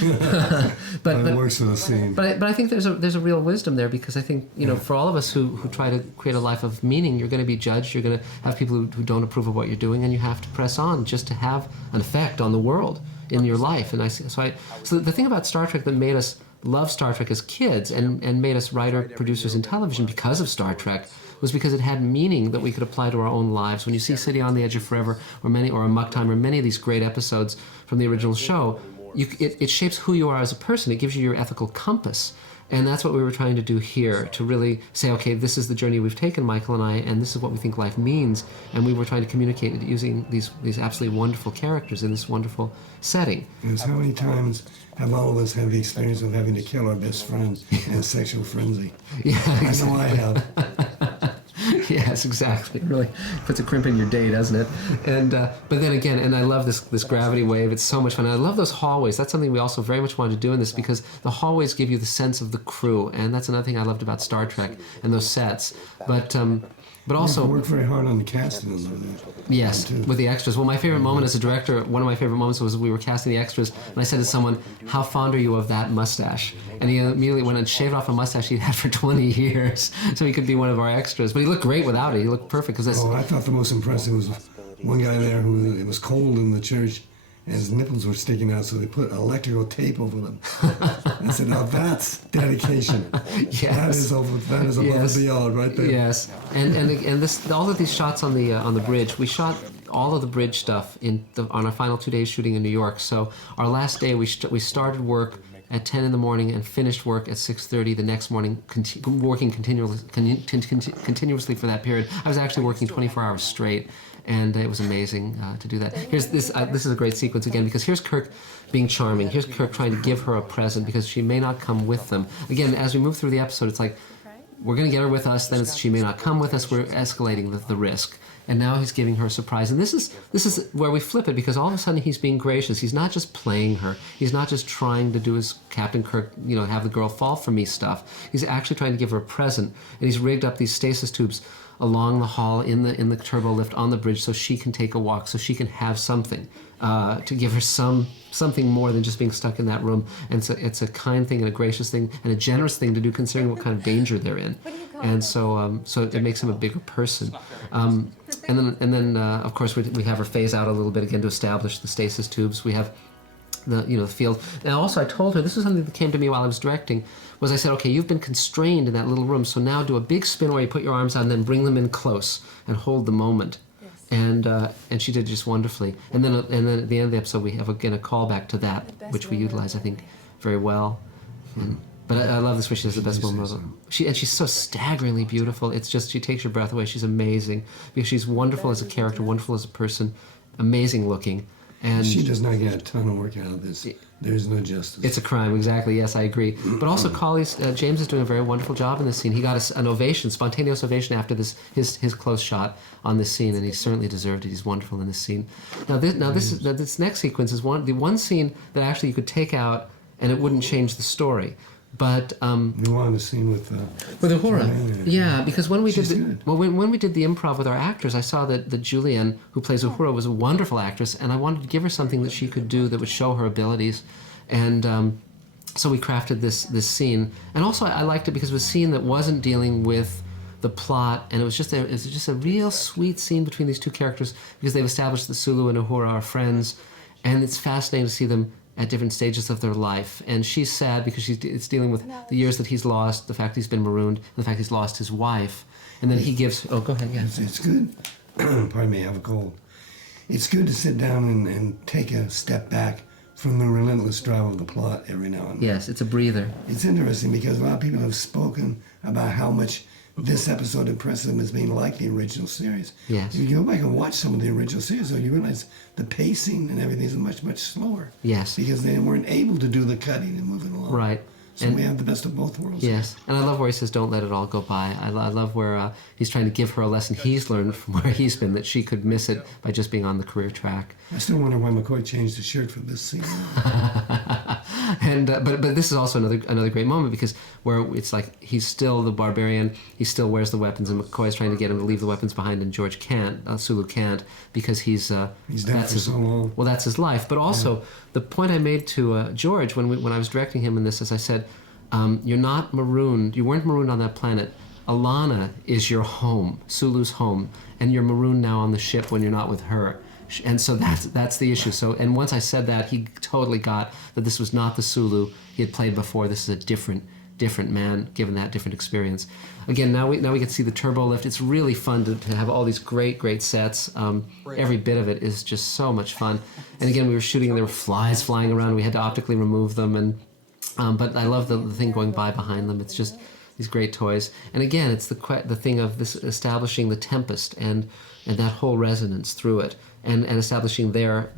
but it works for the scene. But I think there's a real wisdom there, because I think for all of us who try to create a life of meaning, you're going to be judged. You're going to have people who don't approve of what you're doing, and you have to press on just to have an effect on the world in your life. And so the thing about Star Trek that made us love Star Trek as kids and made us writer producers in television because of Star Trek was because it had meaning that we could apply to our own lives. When you see City on the Edge of Forever or Amok Time or many of these great episodes from the original show, it shapes who you are as a person. It gives you your ethical compass. And that's what we were trying to do here, to really say, okay, this is the journey we've taken, Michael and I, and this is what we think life means. And we were trying to communicate it using these absolutely wonderful characters in this wonderful setting. Yes, how many times have all of us had the experience of having to kill our best friend in a sexual frenzy? Yeah, exactly. I know I have. Yes, exactly. It really puts a crimp in your day, doesn't it? And but then again, and I love this gravity wave. It's so much fun. And I love those hallways. That's something we also very much wanted to do in this, because the hallways give you the sense of the crew, and that's another thing I loved about Star Trek and those sets. But also worked very hard on the casting of them. Yes, with the extras. Well, my favorite moment as a director, one of my favorite moments was we were casting the extras, and I said to someone, how fond are you of that mustache? And he immediately went and shaved off a mustache he'd had for 20 years, so he could be one of our extras. But he looked great without it. He looked perfect. I thought the most impressive was one guy there who, it was cold in the church, and his nipples were sticking out, so they put electrical tape over them. I said, now that's dedication. Yes. That is above and beyond right there. Yes. And this, all of these shots on the bridge, we shot all of the bridge stuff on our final 2 days shooting in New York. So our last day, we started work at 10 in the morning and finished work at 6:30 the next morning, working continuously for that period. I was actually working 24 hours straight. And it was amazing to do that. Here's this. This is a great sequence again, because here's Kirk being charming. Here's Kirk trying to give her a present because she may not come with them. Again, as we move through the episode, it's like we're going to get her with us. Then she may not come with us. We're escalating the risk. and now he's giving her a surprise. And this is where we flip it, because all of a sudden he's being gracious. He's not just playing her. He's not just trying to do his Captain Kirk, have the girl fall for me stuff. He's actually trying to give her a present, and he's rigged up these stasis tubes along the hall in the turbo lift on the bridge, so she can take a walk, so she can have something to give her something more than just being stuck in that room. And so it's a kind thing and a gracious thing and a generous thing to do, considering what kind of danger they're in. And so it makes him a bigger person. And then of course we have her phase out a little bit again to establish the stasis tubes. We have the field. And also I told her, this is something that came to me while I was directing, was I said, okay, you've been constrained in that little room, so now do a big spin where you put your arms out and then bring them in close and hold the moment. Yes. And she did just wonderfully. And then at the end of the episode we have again a callback to that, which we utilize I think very well. But I love this where she has the best moment. She's so staggeringly beautiful. It's just, she takes your breath away. She's amazing because she's wonderful as a character, wonderful as a person, amazing looking. And she does not get a ton of work out of this. There's no justice. It's a crime, exactly. Yes, I agree. But also, James is doing a very wonderful job in this scene. He got an ovation, spontaneous ovation after his close shot on this scene, and he certainly deserved it. He's wonderful in this scene. This next sequence is the one scene that actually you could take out and it wouldn't change the story. But you wanted a scene with Uhura. Yeah, because when we when we did the improv with our actors, I saw that Julianne, who plays Uhura, was a wonderful actress, and I wanted to give her something that she could do that would show her abilities, and so we crafted this scene. And also, I liked it because it was a scene that wasn't dealing with the plot, and it was just a real sweet scene between these two characters because they've established that Sulu and Uhura are friends, and it's fascinating to see them at different stages of their life. And she's sad because it's dealing with the years that he's lost, the fact he's been marooned, and the fact he's lost his wife. And then he gives... Oh, go ahead, yeah. It's good. Pardon me, I have a cold. It's good to sit down and take a step back from the relentless drive of the plot every now and then. Yes, it's a breather. It's interesting because a lot of people have spoken about how much this episode impressed them as being like the original series. Yes. If you go back and watch some of the original series, though, you realize the pacing and everything is much, much slower. Yes. Because they weren't able to do the cutting and moving along. Right. So we have the best of both worlds. Yes, and I love where he says, don't let it all go by. I love where he's trying to give her a lesson he's learned from where he's been, that she could miss it by just being on the career track. I still wonder why McCoy changed his shirt for this scene. And but this is also another great moment, because where it's like he's still the barbarian, he still wears the weapons, and McCoy's trying to get him to leave the weapons behind, and George can't, Sulu can't, because he's dead for so long. Well, that's his life. But also the point I made to George when I was directing him in this, as I said, you're not marooned. You weren't marooned on that planet. Alana is your home, Sulu's home, and you're marooned now on the ship when you're not with her. And so that's the issue. So, and once I said that, he totally got that this was not the Sulu he had played before. This is a different man, given that different experience. Again, now we get to see the turbo lift. It's really fun to have all these great sets. Every bit of it is just so much fun. And again, we were shooting, and there were flies flying around. We had to optically remove them, and but I love the thing going by behind them. It's just these great toys. And again, it's the thing of this establishing the tempest and that whole resonance through it, and establishing their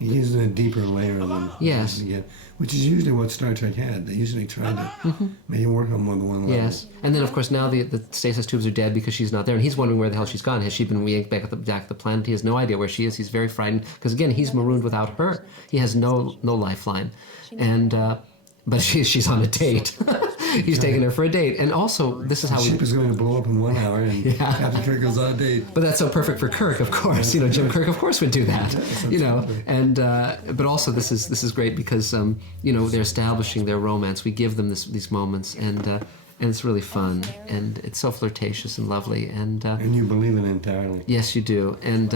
He uses a deeper layer than yes, which is usually what Star Trek had. They usually try to make it work on more than one level. Yes, and then of course now the stasis tubes are dead because she's not there, and he's wondering where the hell she's gone. Has she been yanked back at the planet? He has no idea where she is. He's very frightened because again he's marooned without her. He has no lifeline, and but she's on a date. He's taking her for a date, and also this is how the ship is going to blow up in 1 hour, and Captain Kirk goes on a date. But that's so perfect for Kirk, of course. Jim Kirk, of course, would do that. And but also this is great because they're establishing their romance. We give them these moments, and it's really fun, and it's so flirtatious and lovely, and you believe it entirely. Yes, you do, and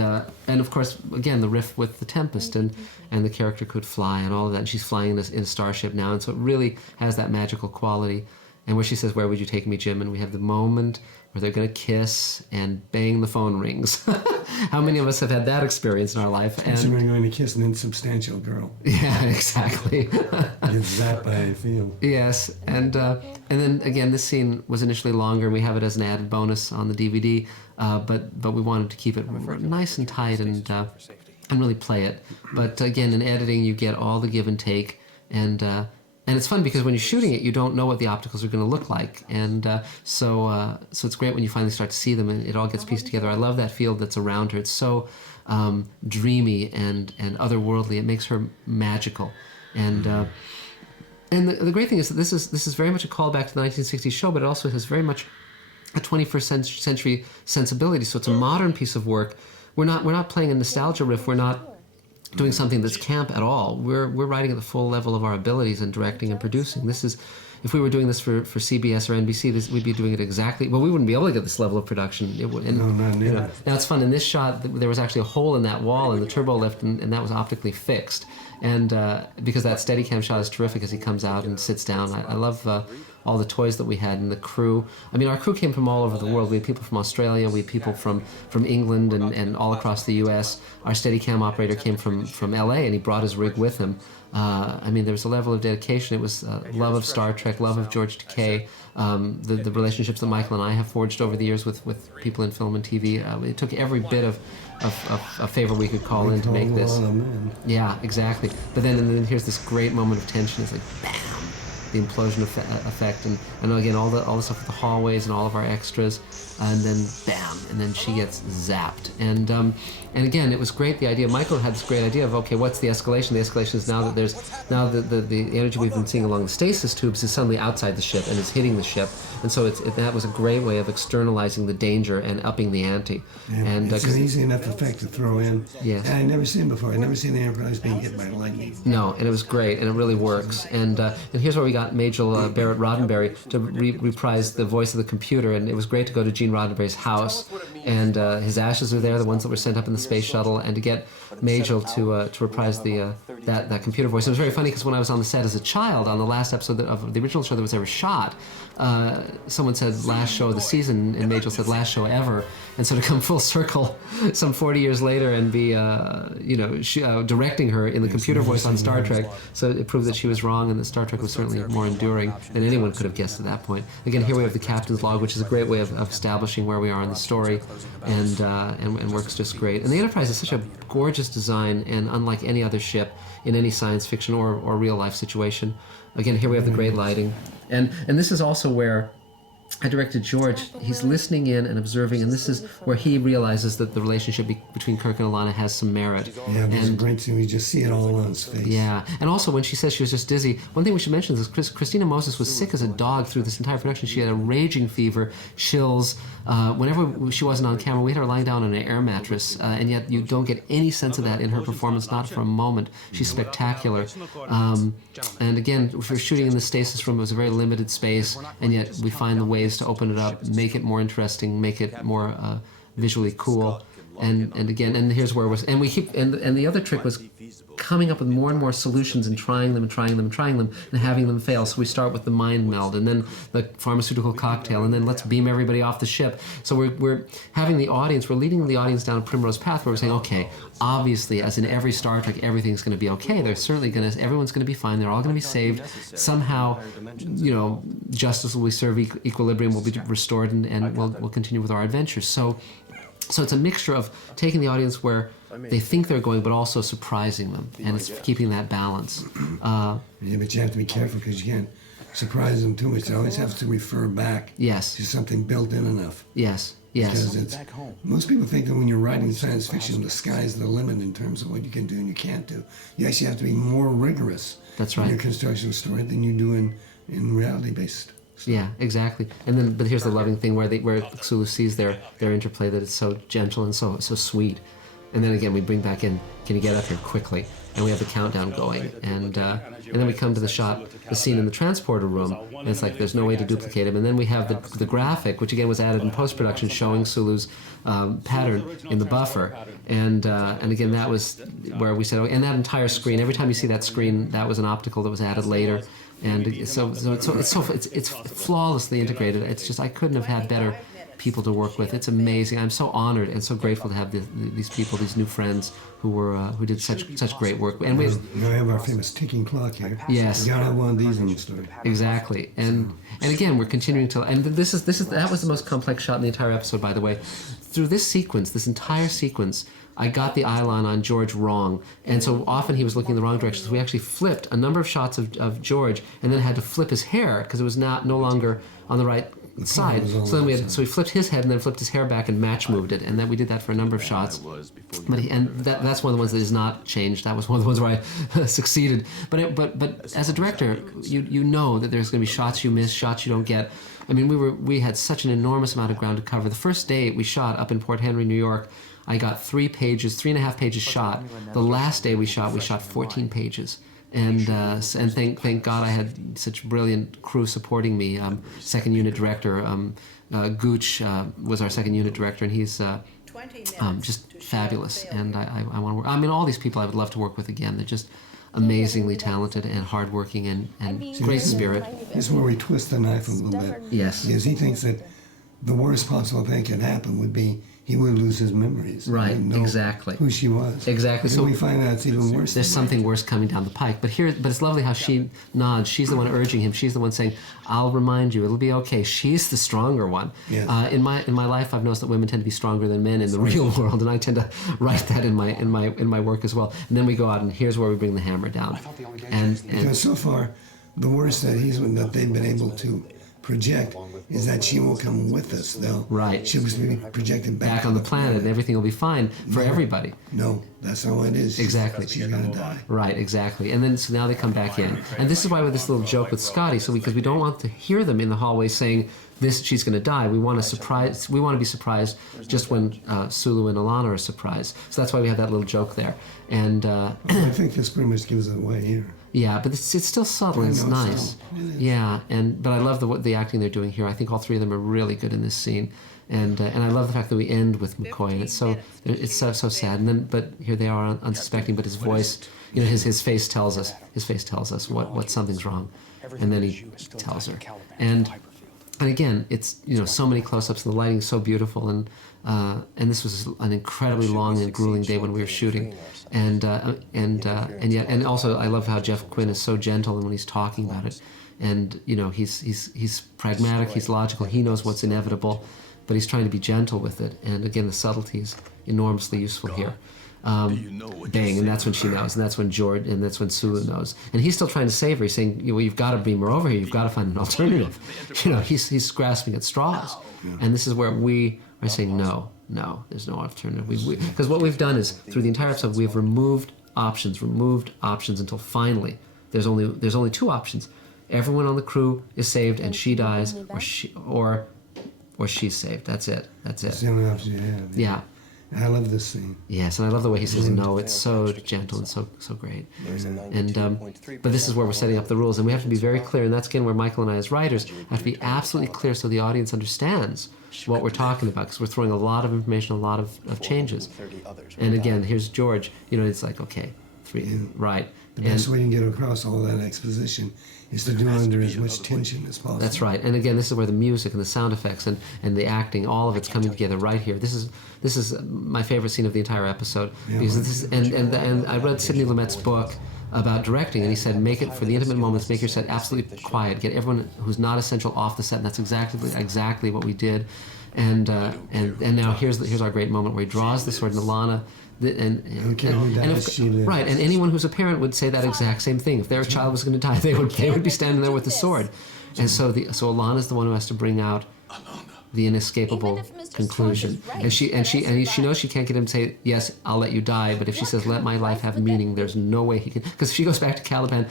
of course, again, the riff with the Tempest, and the character could fly, and all of that. And she's flying in a starship now, and so it really has that magical quality. And where she says, "Where would you take me, Jim?" And we have the moment where they're going to kiss, and bang, the phone rings. How many of us have had that experience in our life? And we're going to kiss an insubstantial girl. Yeah, exactly. It's that by I feel. Yes, and then again, this scene was initially longer, and we have it as an added bonus on the DVD. But we wanted to keep it nice and tight and really play it. But again, in editing, you get all the give and take, and and it's fun because when you're shooting it, you don't know what the opticals are going to look like, and so it's great when you finally start to see them and it all gets pieced together. I love that field that's around her. It's so dreamy and otherworldly. It makes her magical, and the great thing is that this is very much a callback to the 1960s show, but it also has very much a 21st century sensibility. So it's a modern piece of work. We're not playing a nostalgia riff. We're not doing something that's camp at all. We're writing at the full level of our abilities and directing and producing. This is, if we were doing this for CBS or NBC, we'd be doing it exactly. Well, we wouldn't be able to get this level of production. It would. And, no, not nearly. Now it's fun. In this shot, there was actually a hole in that wall in the turbo lift, and that was optically fixed. And because that Steadicam shot is terrific as he comes out and sits down. I love all the toys that we had and the crew. I mean, our crew came from all over the world. We had people from Australia, we had people from England and all across the U.S. Our Steadicam operator came from L.A. and he brought his rig with him. I mean, there was a level of dedication. It was love of Star Trek, love of George Takei, the relationships that Michael and I have forged over the years with people in film and TV. It took every bit of a favor we could call in to make this. Yeah, exactly. But then here's this great moment of tension. It's like, bam! The implosion effect, and again all the stuff with the hallways and all of our extras, and then bam, and then she gets zapped, and again it was great. The idea, Michael had this great idea of, okay, what's the escalation? The escalation is now that the energy we've been seeing along the stasis tubes is suddenly outside the ship and is hitting the ship, and so that was a great way of externalizing the danger and upping the ante. Yeah, and it's an easy enough effect to throw in. Yes. And I'd never seen before. I'd never seen the Enterprise being hit by lightning. No, and it was great, and it really works. And here's where we got Majel Barrett Roddenberry to reprise the voice of the computer, and it was great to go to Gene Roddenberry's house, and his ashes are there, the ones that were sent up in the space shuttle, and to get Majel to reprise that computer voice. It was very funny because when I was on the set as a child on the last episode of the original show that was ever shot, someone said last show of the season, and Majel said last show ever. And so to come full circle some 40 years later and be, directing her in the computer voice on Star Trek, so it proved that she was wrong and that Star Trek was certainly more enduring than anyone could have guessed at that point. Again, here we have the captain's log, which is a great way of establishing where we are in the story, and works just great. And the Enterprise is such a gorgeous design, and unlike any other ship in any science fiction or real life situation. Again, here we have the great lighting, and this is also where I directed George. He's listening in and observing, and this is where he realizes that the relationship between Kirk and Alana has some merit. Yeah, there's a great scene. We just see it all on his face. Yeah, and also when she says she was just dizzy, one thing we should mention is Christina Moses was sick as a dog through this entire production. She had a raging fever, chills. Whenever she wasn't on camera, we had her lying down on an air mattress, and yet you don't get any sense of that in her performance, not for a moment. She's spectacular. And again, if you're shooting in the stasis room, it was a very limited space, and yet we find the ways to open it up, make it more interesting, make it more visually cool. And here's where it was, and we keep, and the other trick was coming up with more and more solutions and trying them and having them fail. So we start with the mind meld, and then the pharmaceutical cocktail, and then let's beam everybody off the ship. So we're having the audience, we're leading the audience down a primrose path where we're saying, okay, obviously, as in every Star Trek, everything's going to be okay. Everyone's going to be fine. They're all going to be saved. Somehow, justice will be served, equilibrium will be restored, and we'll continue with our adventures. So it's a mixture of taking the audience where they think they're going, but also surprising them, and it's keeping that balance. Yeah, but you have to be careful because you can't surprise them too much. It always has to refer back to something built in enough. Yes. Because most people think that when you're writing science fiction, the sky's the limit in terms of what you can do and you can't do. You actually have to be more rigorous in your construction of story than you do in reality-based. Yeah, exactly. But here's the loving thing where Sulu sees their interplay, that it's so gentle and so sweet. And then again, we bring back in, can you get up here quickly? And we have the countdown going, and then we come to the scene in the transporter room, and it's like there's no way to duplicate him. And then we have the graphic, which again was added in post-production, showing Sulu's pattern in the buffer, and again that was where we said, and that entire screen, every time you see that screen, that was an optical that was added later. And so it's flawlessly integrated. It's just, I couldn't have had better people to work with. It's amazing. I'm so honored and so grateful to have these people, these new friends who did such great work. And we have our famous ticking clock here. Yes, you gotta have one of these in the story. Exactly. And again, we're continuing to. And that was the most complex shot in the entire episode, by the way. Through this entire sequence, I got the eyelon on George wrong, and so often he was looking in the wrong direction. So we actually flipped a number of shots of George, and then had to flip his hair because it was no longer on the right side. So then we flipped his head and then flipped his hair back and match moved it, and then we did that for a number of shots. But that's one of the ones that is not changed. That was one of the ones where I succeeded. But as a director, you know that there's going to be shots you miss, shots you don't get. I mean, we had such an enormous amount of ground to cover. The first day we shot up in Port Henry, New York, I got 3.5 pages shot. The last day we shot 14 pages. And thank God I had such brilliant crew supporting me. Second unit director, Gooch was our second unit director, and he's just fabulous. And I want to work. I mean, all these people I would love to work with again. They're just amazingly talented and hardworking and great spirit. This is where we twist the knife a little bit. Yes. Because he thinks that the worst possible thing could happen would be he would lose his memories. Right, He wouldn't know exactly. who she was. Exactly. And So we find out it's even worse. there's something worse coming down the pike. But it's lovely how she nods. She's the one urging him. She's the one saying, "I'll remind you. It'll be okay." She's the stronger one. Yes. In my life, I've noticed that women tend to be stronger than men in the real world, and I tend to write that in my work as well. And then we go out, and here's where we bring the hammer down. And Because so far, the worst that they've been able to project is that she will come with us. Right. She'll be projected back on the planet, and everything will be fine for everybody. No, that's not what it is. Exactly. She's gonna die. Right, exactly. And then so now they come back in. And this is why with this little joke with Scotty, because we don't want to hear them in the hallway saying she's going to die. We want to be surprised just when Sulu and Alana are surprised. So that's why we have that little joke there. And I think this pretty much gives it away here. yeah, but it's still subtle. It's nice. Yeah, but I love the acting they're doing here. I think all three of them are really good in this scene. And I love the fact that we end with McCoy, and it's so sad. And then, but here they are unsuspecting, but his voice, his face tells us what something's wrong, and then he tells her. And again, it's so many close-ups, and the lighting is so beautiful, and this was an incredibly long and grueling day when we were shooting, and also I love how Jeff Quinn is so gentle when he's talking about it, and he's pragmatic, he's logical, he knows what's inevitable, but he's trying to be gentle with it, and again the subtlety is enormously useful here. Bang, and that's when she knows, and that's when Sulu knows, and he's still trying to save her. He's saying, you've got to bring her over here. You've got to find an alternative. He's grasping at straws, and this is where we are saying, no, there's no alternative. Because what we've done is through the entire episode, we've removed options until finally there's only two options. Everyone on the crew is saved, and she dies, or she's saved. That's it. That's the only option you have. Yeah. I love this scene. Yes, and I love the way he says no. It's so gentle and so great. And but this is where we're setting up the rules, and we have to be very clear. And that's again where Michael and I, as writers, have to be absolutely clear so the audience understands what we're talking about, because we're throwing a lot of information, a lot of changes. And again, here's George. It's like, okay, right. The best way you can get across all that exposition is to do under as much tension as possible. That's right. And again, this is where the music and the sound effects and the acting, all of it's coming together right here. This is my favorite scene of the entire episode. Because this is, and I read Sidney Lumet's book about directing, and he said, make it, for the intimate moments, make your set absolutely quiet. Get everyone who's not essential off the set, and that's exactly what we did. And now here's our great moment where he draws the sword, and Alana. And anyone who's a parent would say that exact same thing. If their child was going to die, they would be standing there with the sword. And so Alana's the one who has to bring out the inescapable conclusion. And she knows she can't get him to say, yes, I'll let you die, but if she says, let my life have meaning, there's no way he can. Because if she goes back to Caliban,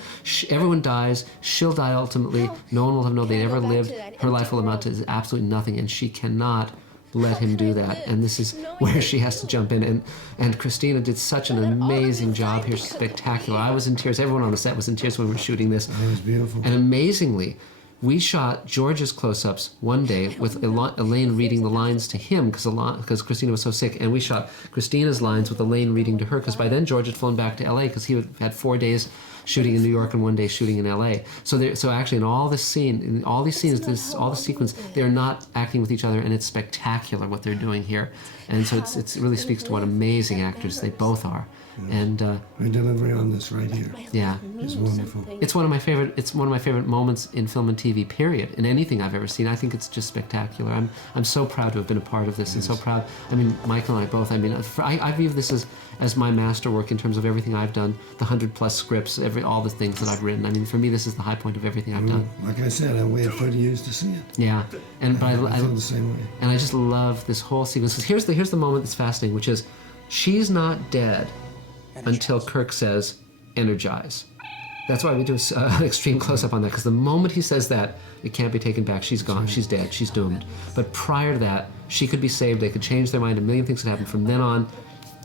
everyone dies, she'll die ultimately, no one will have known they ever lived, her life will amount to absolutely nothing, and she cannot let him do that. And this is where she has to jump in. And Christina did such an amazing job here, spectacular. I was in tears, everyone on the set was in tears when we were shooting this. That was beautiful. And amazingly, we shot George's close-ups one day with Elaine reading the lines to him because Christina was so sick, and we shot Christina's lines with Elaine reading to her, because by then George had flown back to LA because he had 4 days shooting in New York and 1 day shooting in LA. So actually in all this sequence, they're not acting with each other, and it's spectacular what they're doing here. And so it really speaks to what amazing actors they both are. And the delivery on this right here, yeah, is wonderful. It's one of my favorite moments in film and TV. TV period, in anything I've ever seen. I think it's just spectacular. I'm so proud to have been a part of this, and so proud. I mean, Michael and I both. I mean, I view this as my masterwork in terms of everything I've done. The 100+ scripts, all the things that I've written. I mean, for me, this is the high point of everything I've done. Like I said, I waited 30 years to see it. Yeah, but I feel the same way. And I just love this whole sequence. Here's the moment that's fascinating, which is she's not dead until Kirk says, "Energize." That's why we do an extreme close-up on that, because the moment he says that, it can't be taken back. She's gone. She's dead. She's doomed. But prior to that, she could be saved. They could change their mind. A million things could happen. From then on,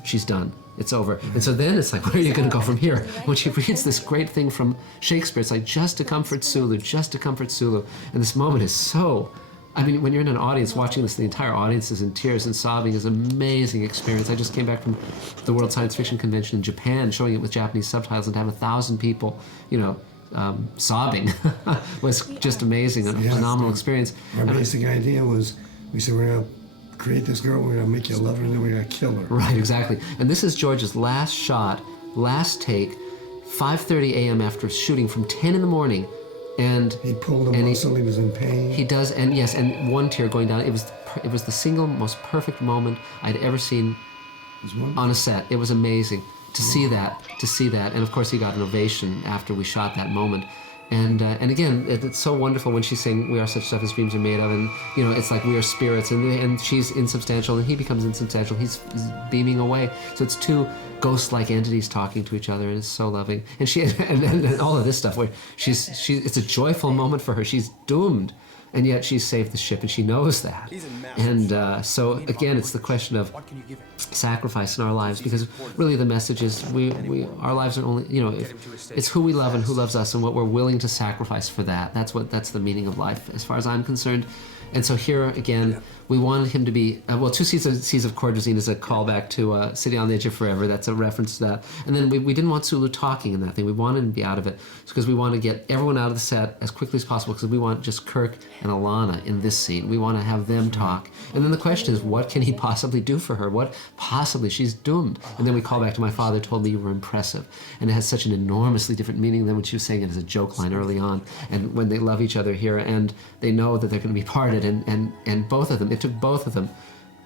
she's done. It's over. And so then it's like, where are you going to go from here? When she reads this great thing from Shakespeare, it's like, just to comfort Sulu, just to comfort Sulu. And this moment is so... I mean, when you're in an audience watching this, the entire audience is in tears and sobbing. Is an amazing experience. I just came back from the World Science Fiction Convention in Japan, showing it with Japanese subtitles, and to have 1,000 people, sobbing was just amazing. A phenomenal experience. Our basic idea was, we said, we're going to create this girl, we're going to make you love her, and then we're going to kill her. Right, exactly. And this is George's last shot, last take, 5:30 a.m. after shooting from 10 in the morning. And he pulled a muscle. He was in pain. He does, and yes, and one tear going down. It was the single most perfect moment I'd ever seen on a set. It was amazing to see that, and of course he got an ovation after we shot that moment. And again, it's so wonderful when she's saying, "We are such stuff as dreams are made of," and it's like we are spirits, and she's insubstantial, and he becomes insubstantial. He's beaming away. So it's two ghost-like entities talking to each other, and it's so loving. And she and all of this stuff where it's a joyful moment for her. She's doomed, and yet she's saved the ship, and she knows that. And so again, it's the question of sacrifice in our lives, because really the message is our lives are only, it's who we love and who loves us, and what we're willing to sacrifice for that. That's the meaning of life, as far as I'm concerned. And so here again, we wanted him to be, Two Seas of Cordrazine is a callback to City on the Edge of Forever. That's a reference to that. And then we didn't want Sulu talking in that thing. We wanted him to be out of it, because we want to get everyone out of the set as quickly as possible, because we want just Kirk and Alana in this scene. We want to have them talk. And then the question is, what can he possibly do for her? What possibly? She's doomed. And then we call back to "My father told me you were impressive." And it has such an enormously different meaning than when she was saying it as a joke line early on. And when they love each other here, and they know that they're going to be parted, and both of them, it took both of them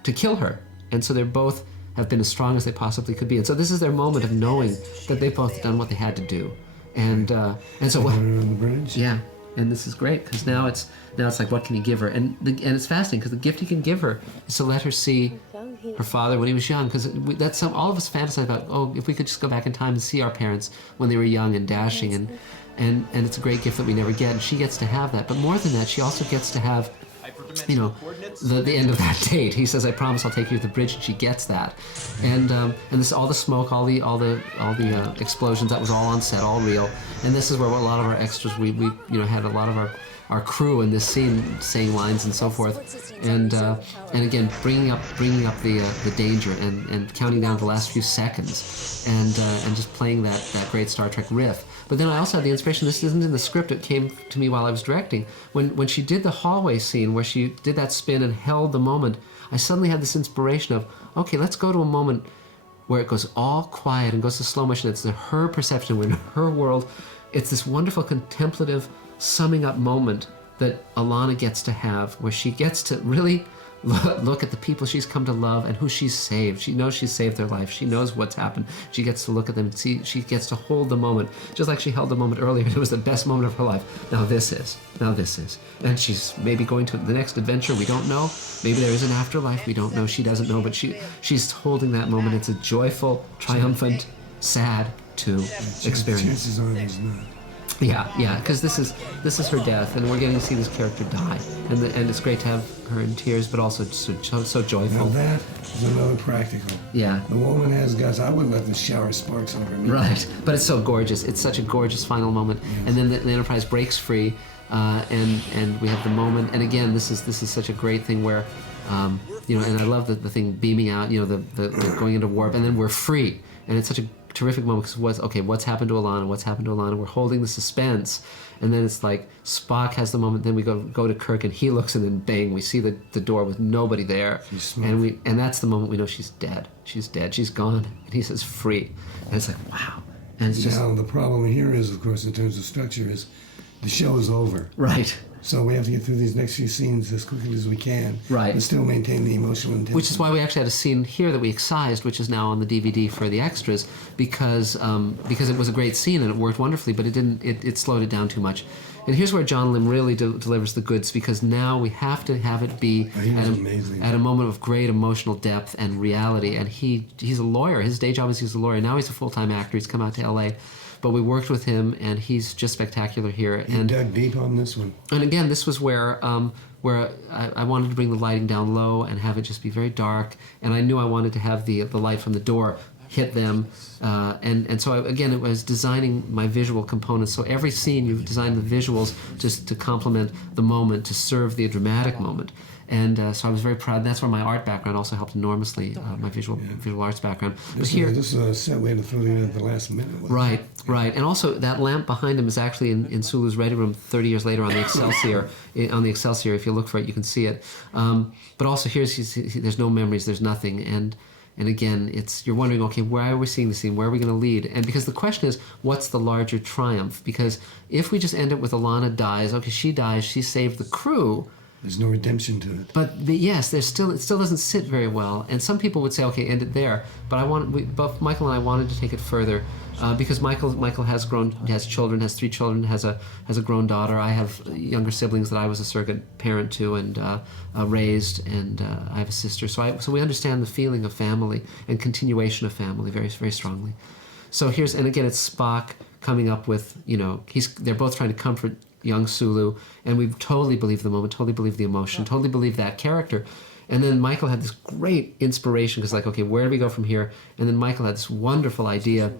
to kill her. And so they're both have been as strong as they possibly could be. And so this is their moment of knowing that they've both done what they had to do. And so what? On the bridge. Yeah. And this is great, because now it's like, what can he give her? And it's fascinating, because the gift he can give her is to let her see her father when he was young, because that's all of us fantasize about. Oh, if we could just go back in time and see our parents when they were young and dashing, and it's a great gift that we never get, and she gets to have that. But more than that, she also gets to have, the end of that date. He says, "I promise I'll take you to the bridge," and she gets that. And this, all the smoke, all the explosions, that was all on set, all real. And this is where a lot of our extras, we had a lot of our crew in this scene saying lines and so forth, and again bringing up the danger and counting down the last few seconds, and just playing that great Star Trek riff. But then I also had the inspiration, this isn't in the script, it came to me while I was directing. When she did the hallway scene where she did that spin and held the moment, I suddenly had this inspiration of, okay, let's go to a moment where it goes all quiet and goes to slow motion. It's her perception, in her world. It's this wonderful contemplative summing up moment that Alana gets to have, where she gets to really look at the people she's come to love and who she's saved. She knows she's saved their life. She knows what's happened. She gets to look at them and see. She gets to hold the moment, just like she held the moment earlier. It was the best moment of her life. Now this is. And she's maybe going to the next adventure. We don't know. Maybe there is an afterlife. We don't know. She doesn't know. But she's holding that moment. It's a joyful, triumphant, sad experience. Chances are there's not. Yeah, because this is her death, and we're getting to see this character die, and it's great to have her in tears, but also so joyful. Now that is another practical. Yeah. The woman has guts. I wouldn't let the shower sparks over me. Right, but it's so gorgeous. It's such a gorgeous final moment, and then the Enterprise breaks free, and we have the moment. And again, this is such a great thing where, and I love the thing beaming out, the going into warp, and then we're free, and it's such a terrific moment, because what's happened to Alana? We're holding the suspense, and then it's like Spock has the moment, then we go to Kirk, and he looks, and then bang, we see the door with nobody there, and that's the moment we know she's dead, she's gone, and he says free, and it's like, wow. And it's just, now the problem here is, of course, in terms of structure, is the show is over. Right. So we have to get through these next few scenes as quickly as we can, Right. but still maintain the emotional intensity. Which is why we actually had a scene here that we excised, which is now on the DVD for the extras, because it was a great scene and it worked wonderfully, but it slowed it down too much. And here's where John Lim really delivers the goods, because now we have to have it be at a moment of great emotional depth and reality. And he's a lawyer. His day job is he's a lawyer. Now he's a full-time actor. He's come out to L.A., but we worked with him, and he's just spectacular here. He dug deep on this one. And again, this was where I wanted to bring the lighting down low and have it just be very dark. And I knew I wanted to have the light from the door hit them. And so, again, it was designing my visual components. So every scene, you've designed the visuals just to complement the moment, to serve the dramatic moment. And so I was very proud. That's where my art background also helped enormously, my visual arts background. This is a set way to throw you in at the last minute. Right. And also that lamp behind him is actually in Sulu's Ready Room 30 years later on the Excelsior. If you look for it, you can see it. But also there's no memories, there's nothing. And again, you're wondering, okay, where are we seeing the scene? Where are we going to lead? And because the question is, what's the larger triumph? Because if we just end it with Alana dies, okay, she dies, she saved the crew. There's no redemption to it. But yes, it still doesn't sit very well. And some people would say, okay, end it there. But both Michael and I wanted to take it further, because Michael has children, has 3 children, has a grown daughter. I have younger siblings that I was a surrogate parent to and raised, and I have a sister. So we understand the feeling of family and continuation of family very, very strongly. So and again, it's Spock coming up with, they're both trying to comfort young Sulu, and we totally believe the moment, totally believe the emotion, totally believe that character. And then Michael had this great inspiration, because okay, where do we go from here? And then Michael had this wonderful idea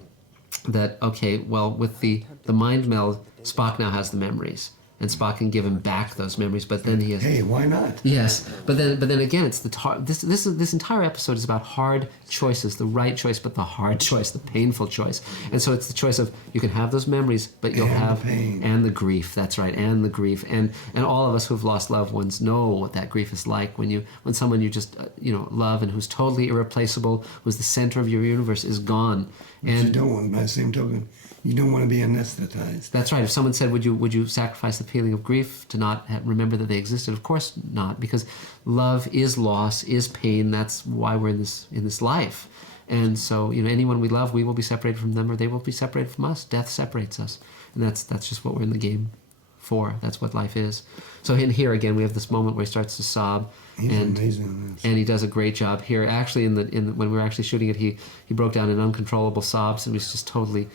that, okay, well, with the mind meld, Spock now has the memories, and Spock can give him back those memories. But then he has. Hey, why not? Yes, but then again, it's this entire episode is about hard choices, the right choice, but the hard choice, the painful choice. And so it's the choice of, you can have those memories, but you'll have the pain. And the grief. That's right, and the grief. And all of us who've lost loved ones know what that grief is like when someone you just love and who's totally irreplaceable, who's the center of your universe, is gone. And you don't want, by the same token, you don't want to be anesthetized. That's right. If someone said, would you sacrifice the feeling of grief to not remember that they existed? Of course not, because love is loss, is pain. That's why we're in this life. And so, anyone we love, we will be separated from them, or they will be separated from us. Death separates us. And that's just what we're in the game for. That's what life is. So in here again, we have this moment where he starts to sob. He's amazing. And he does a great job here. Actually, when we were actually shooting it, he broke down in uncontrollable sobs and was just totally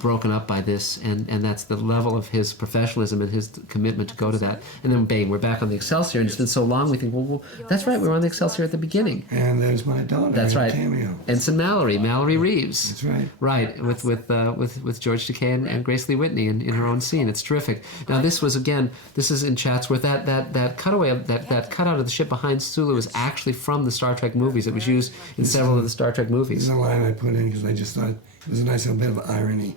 broken up by this, and that's the level of his professionalism and his commitment to go to that. And then bang, we're back on the Excelsior, and it's been so long we think, well that's right, we were on the Excelsior at the beginning. And there's my daughter. That's right. Cameo. Ensign Mallory Reeves. That's right. Right, with George Takei and Grace Lee Whitney in her own scene. It's terrific. Now this is in Chatsworth. That cutaway of that cutout of the ship behind Sulu is actually from the Star Trek movies. It was used in several of the Star Trek movies. This is a line I put in because I just thought it was a nice little bit of irony.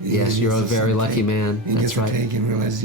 Yes, you're a very lucky man. And That's right. Take and realize,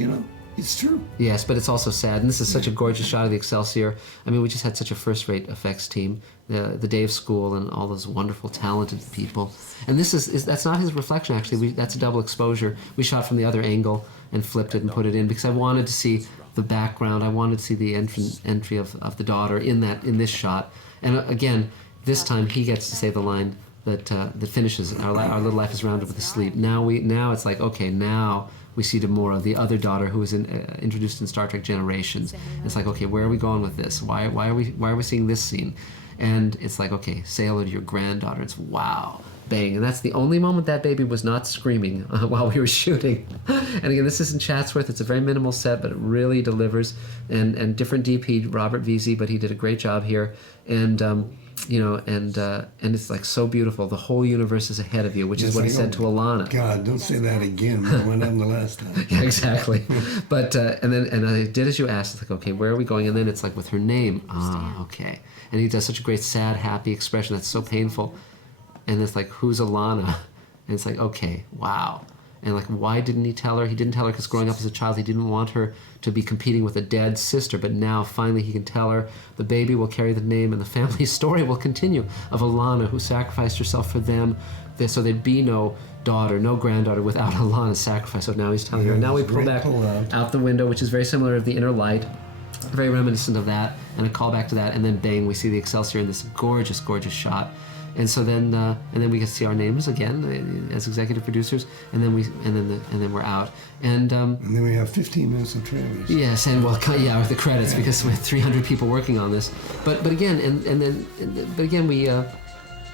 it's true. Yes, but it's also sad. And this is such a gorgeous shot of the Excelsior. I mean, we just had such a first-rate effects team. The day of school and all those wonderful, talented people. And that's not his reflection, actually. That's a double exposure. We shot from the other angle and flipped it and put it in because I wanted to see the background. I wanted to see the entry of the daughter in this shot. And again, this time he gets to say the line that finishes our little life is rounded with a sleep. Now it's like, okay, now we see Demora, the other daughter who was introduced in Star Trek Generations. It's like, okay, where are we going with this? Why are we seeing this scene? And it's like, okay, say hello to your granddaughter. It's wow, bang, and that's the only moment that baby was not screaming while we were shooting. And again, this is in Chatsworth. It's a very minimal set, but it really delivers. And different DP, Robert Veazey, but he did a great job here. And and it's like so beautiful. The whole universe is ahead of you, which is what he said to Alana. God, don't say that again. What happened the last time? Yeah, exactly. But and I did as you asked. It's like, okay, where are we going? And then it's like with her name. Okay. And he does such a great sad, happy expression that's so painful. And it's like, who's Alana? And it's like, okay, wow. and like, why didn't he tell her? He didn't tell her because growing up as a child, he didn't want her to be competing with a dead sister, but now finally he can tell her. The baby will carry the name, and the family story will continue of Alana, who sacrificed herself for them, so there'd be no daughter, no granddaughter without Alana's sacrifice. So now he's telling her. And now we pull back out the window, which is very similar to the inner light, very reminiscent of that, and a callback to that, and then bang, we see the Excelsior in this gorgeous, gorgeous shot. And so then, and then we get to see our names again as executive producers, and then we're out. And then we have 15 minutes of trailers. yes, and well, yeah, with the credits, because we have 300 people working on this. But again, but again, we, I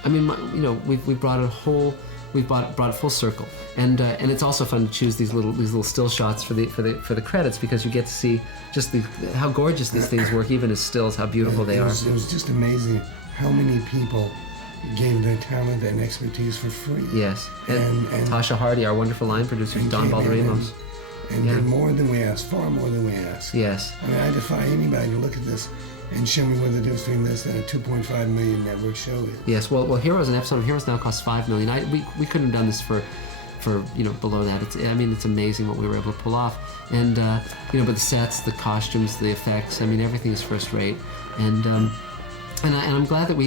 mean, you know, we brought a whole. We've brought it full circle, and it's also fun to choose these little still shots for the credits, because you get to see just how gorgeous these things work, even as stills, how beautiful they are. It was just amazing how many people gave their talent and expertise for free. Yes, and Tasha Hardy, our wonderful line producer, Don Balderimos, and did more than we asked, far more than we asked. Yes. I mean, I defy anybody to look at this and show me what the difference between this and a 2.5 million network show is. Yes. Well, Heroes, an episode of Heroes now costs $5 million. We couldn't have done this for you know, below that. It's amazing what we were able to pull off, and you know, but the sets, the costumes, the effects, I mean, everything is first rate, and I'm glad that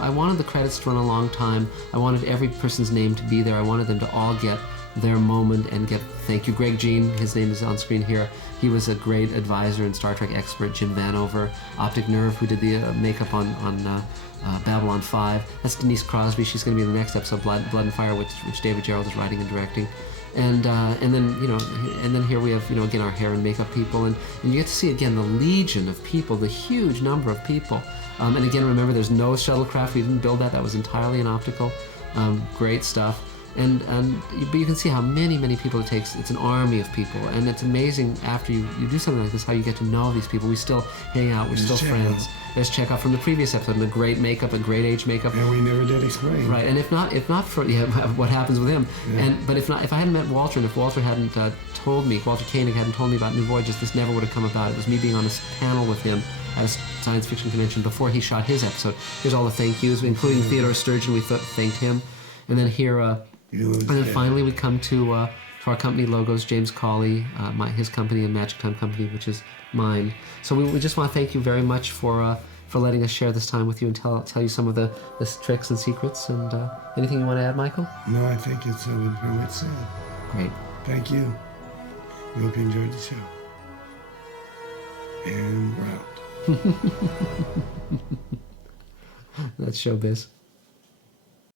I wanted the credits to run a long time. I wanted every person's name to be there. I wanted them to all get their moment and get thank you. Greg Jean, his name is on screen here. He was a great advisor and Star Trek expert. Jim Vanover, Optic Nerve, who did the makeup on Babylon 5. That's Denise Crosby. She's going to be in the next episode, Blood and Fire, which David Gerald is writing and directing. And then, you know, and then here we have, you know, again, our hair and makeup people, and you get to see again the legion of people, the huge number of people. And again, remember, there's no shuttlecraft. We didn't build that. That was entirely an optical. Great stuff. But you can see how many people it takes. It's an army of people, and it's amazing after you do something like this how you get to know these people. We still hang out. We're still friends. There's Chekhov from the previous episode, and a great makeup, a great age makeup. And we never did explain. Right, and if not for what happens with him, but if I hadn't met Walter, and if Walter hadn't told me, Walter Koenig hadn't told me about New Voyages, this never would have come about. It was me being on this panel with him at a science fiction convention before he shot his episode. Here's all the thank yous, including Theodore Sturgeon. We thanked him, and then here, and then finally we come to our company logos. James Cawley, his company, and Magic Time Company, which is mine. So we just want to thank you very much for letting us share this time with you and tell you some of the tricks and secrets. And anything you want to add, Michael? No, I think it's pretty much said. Great. Thank you. We hope you enjoyed the show. And we're out. That's showbiz.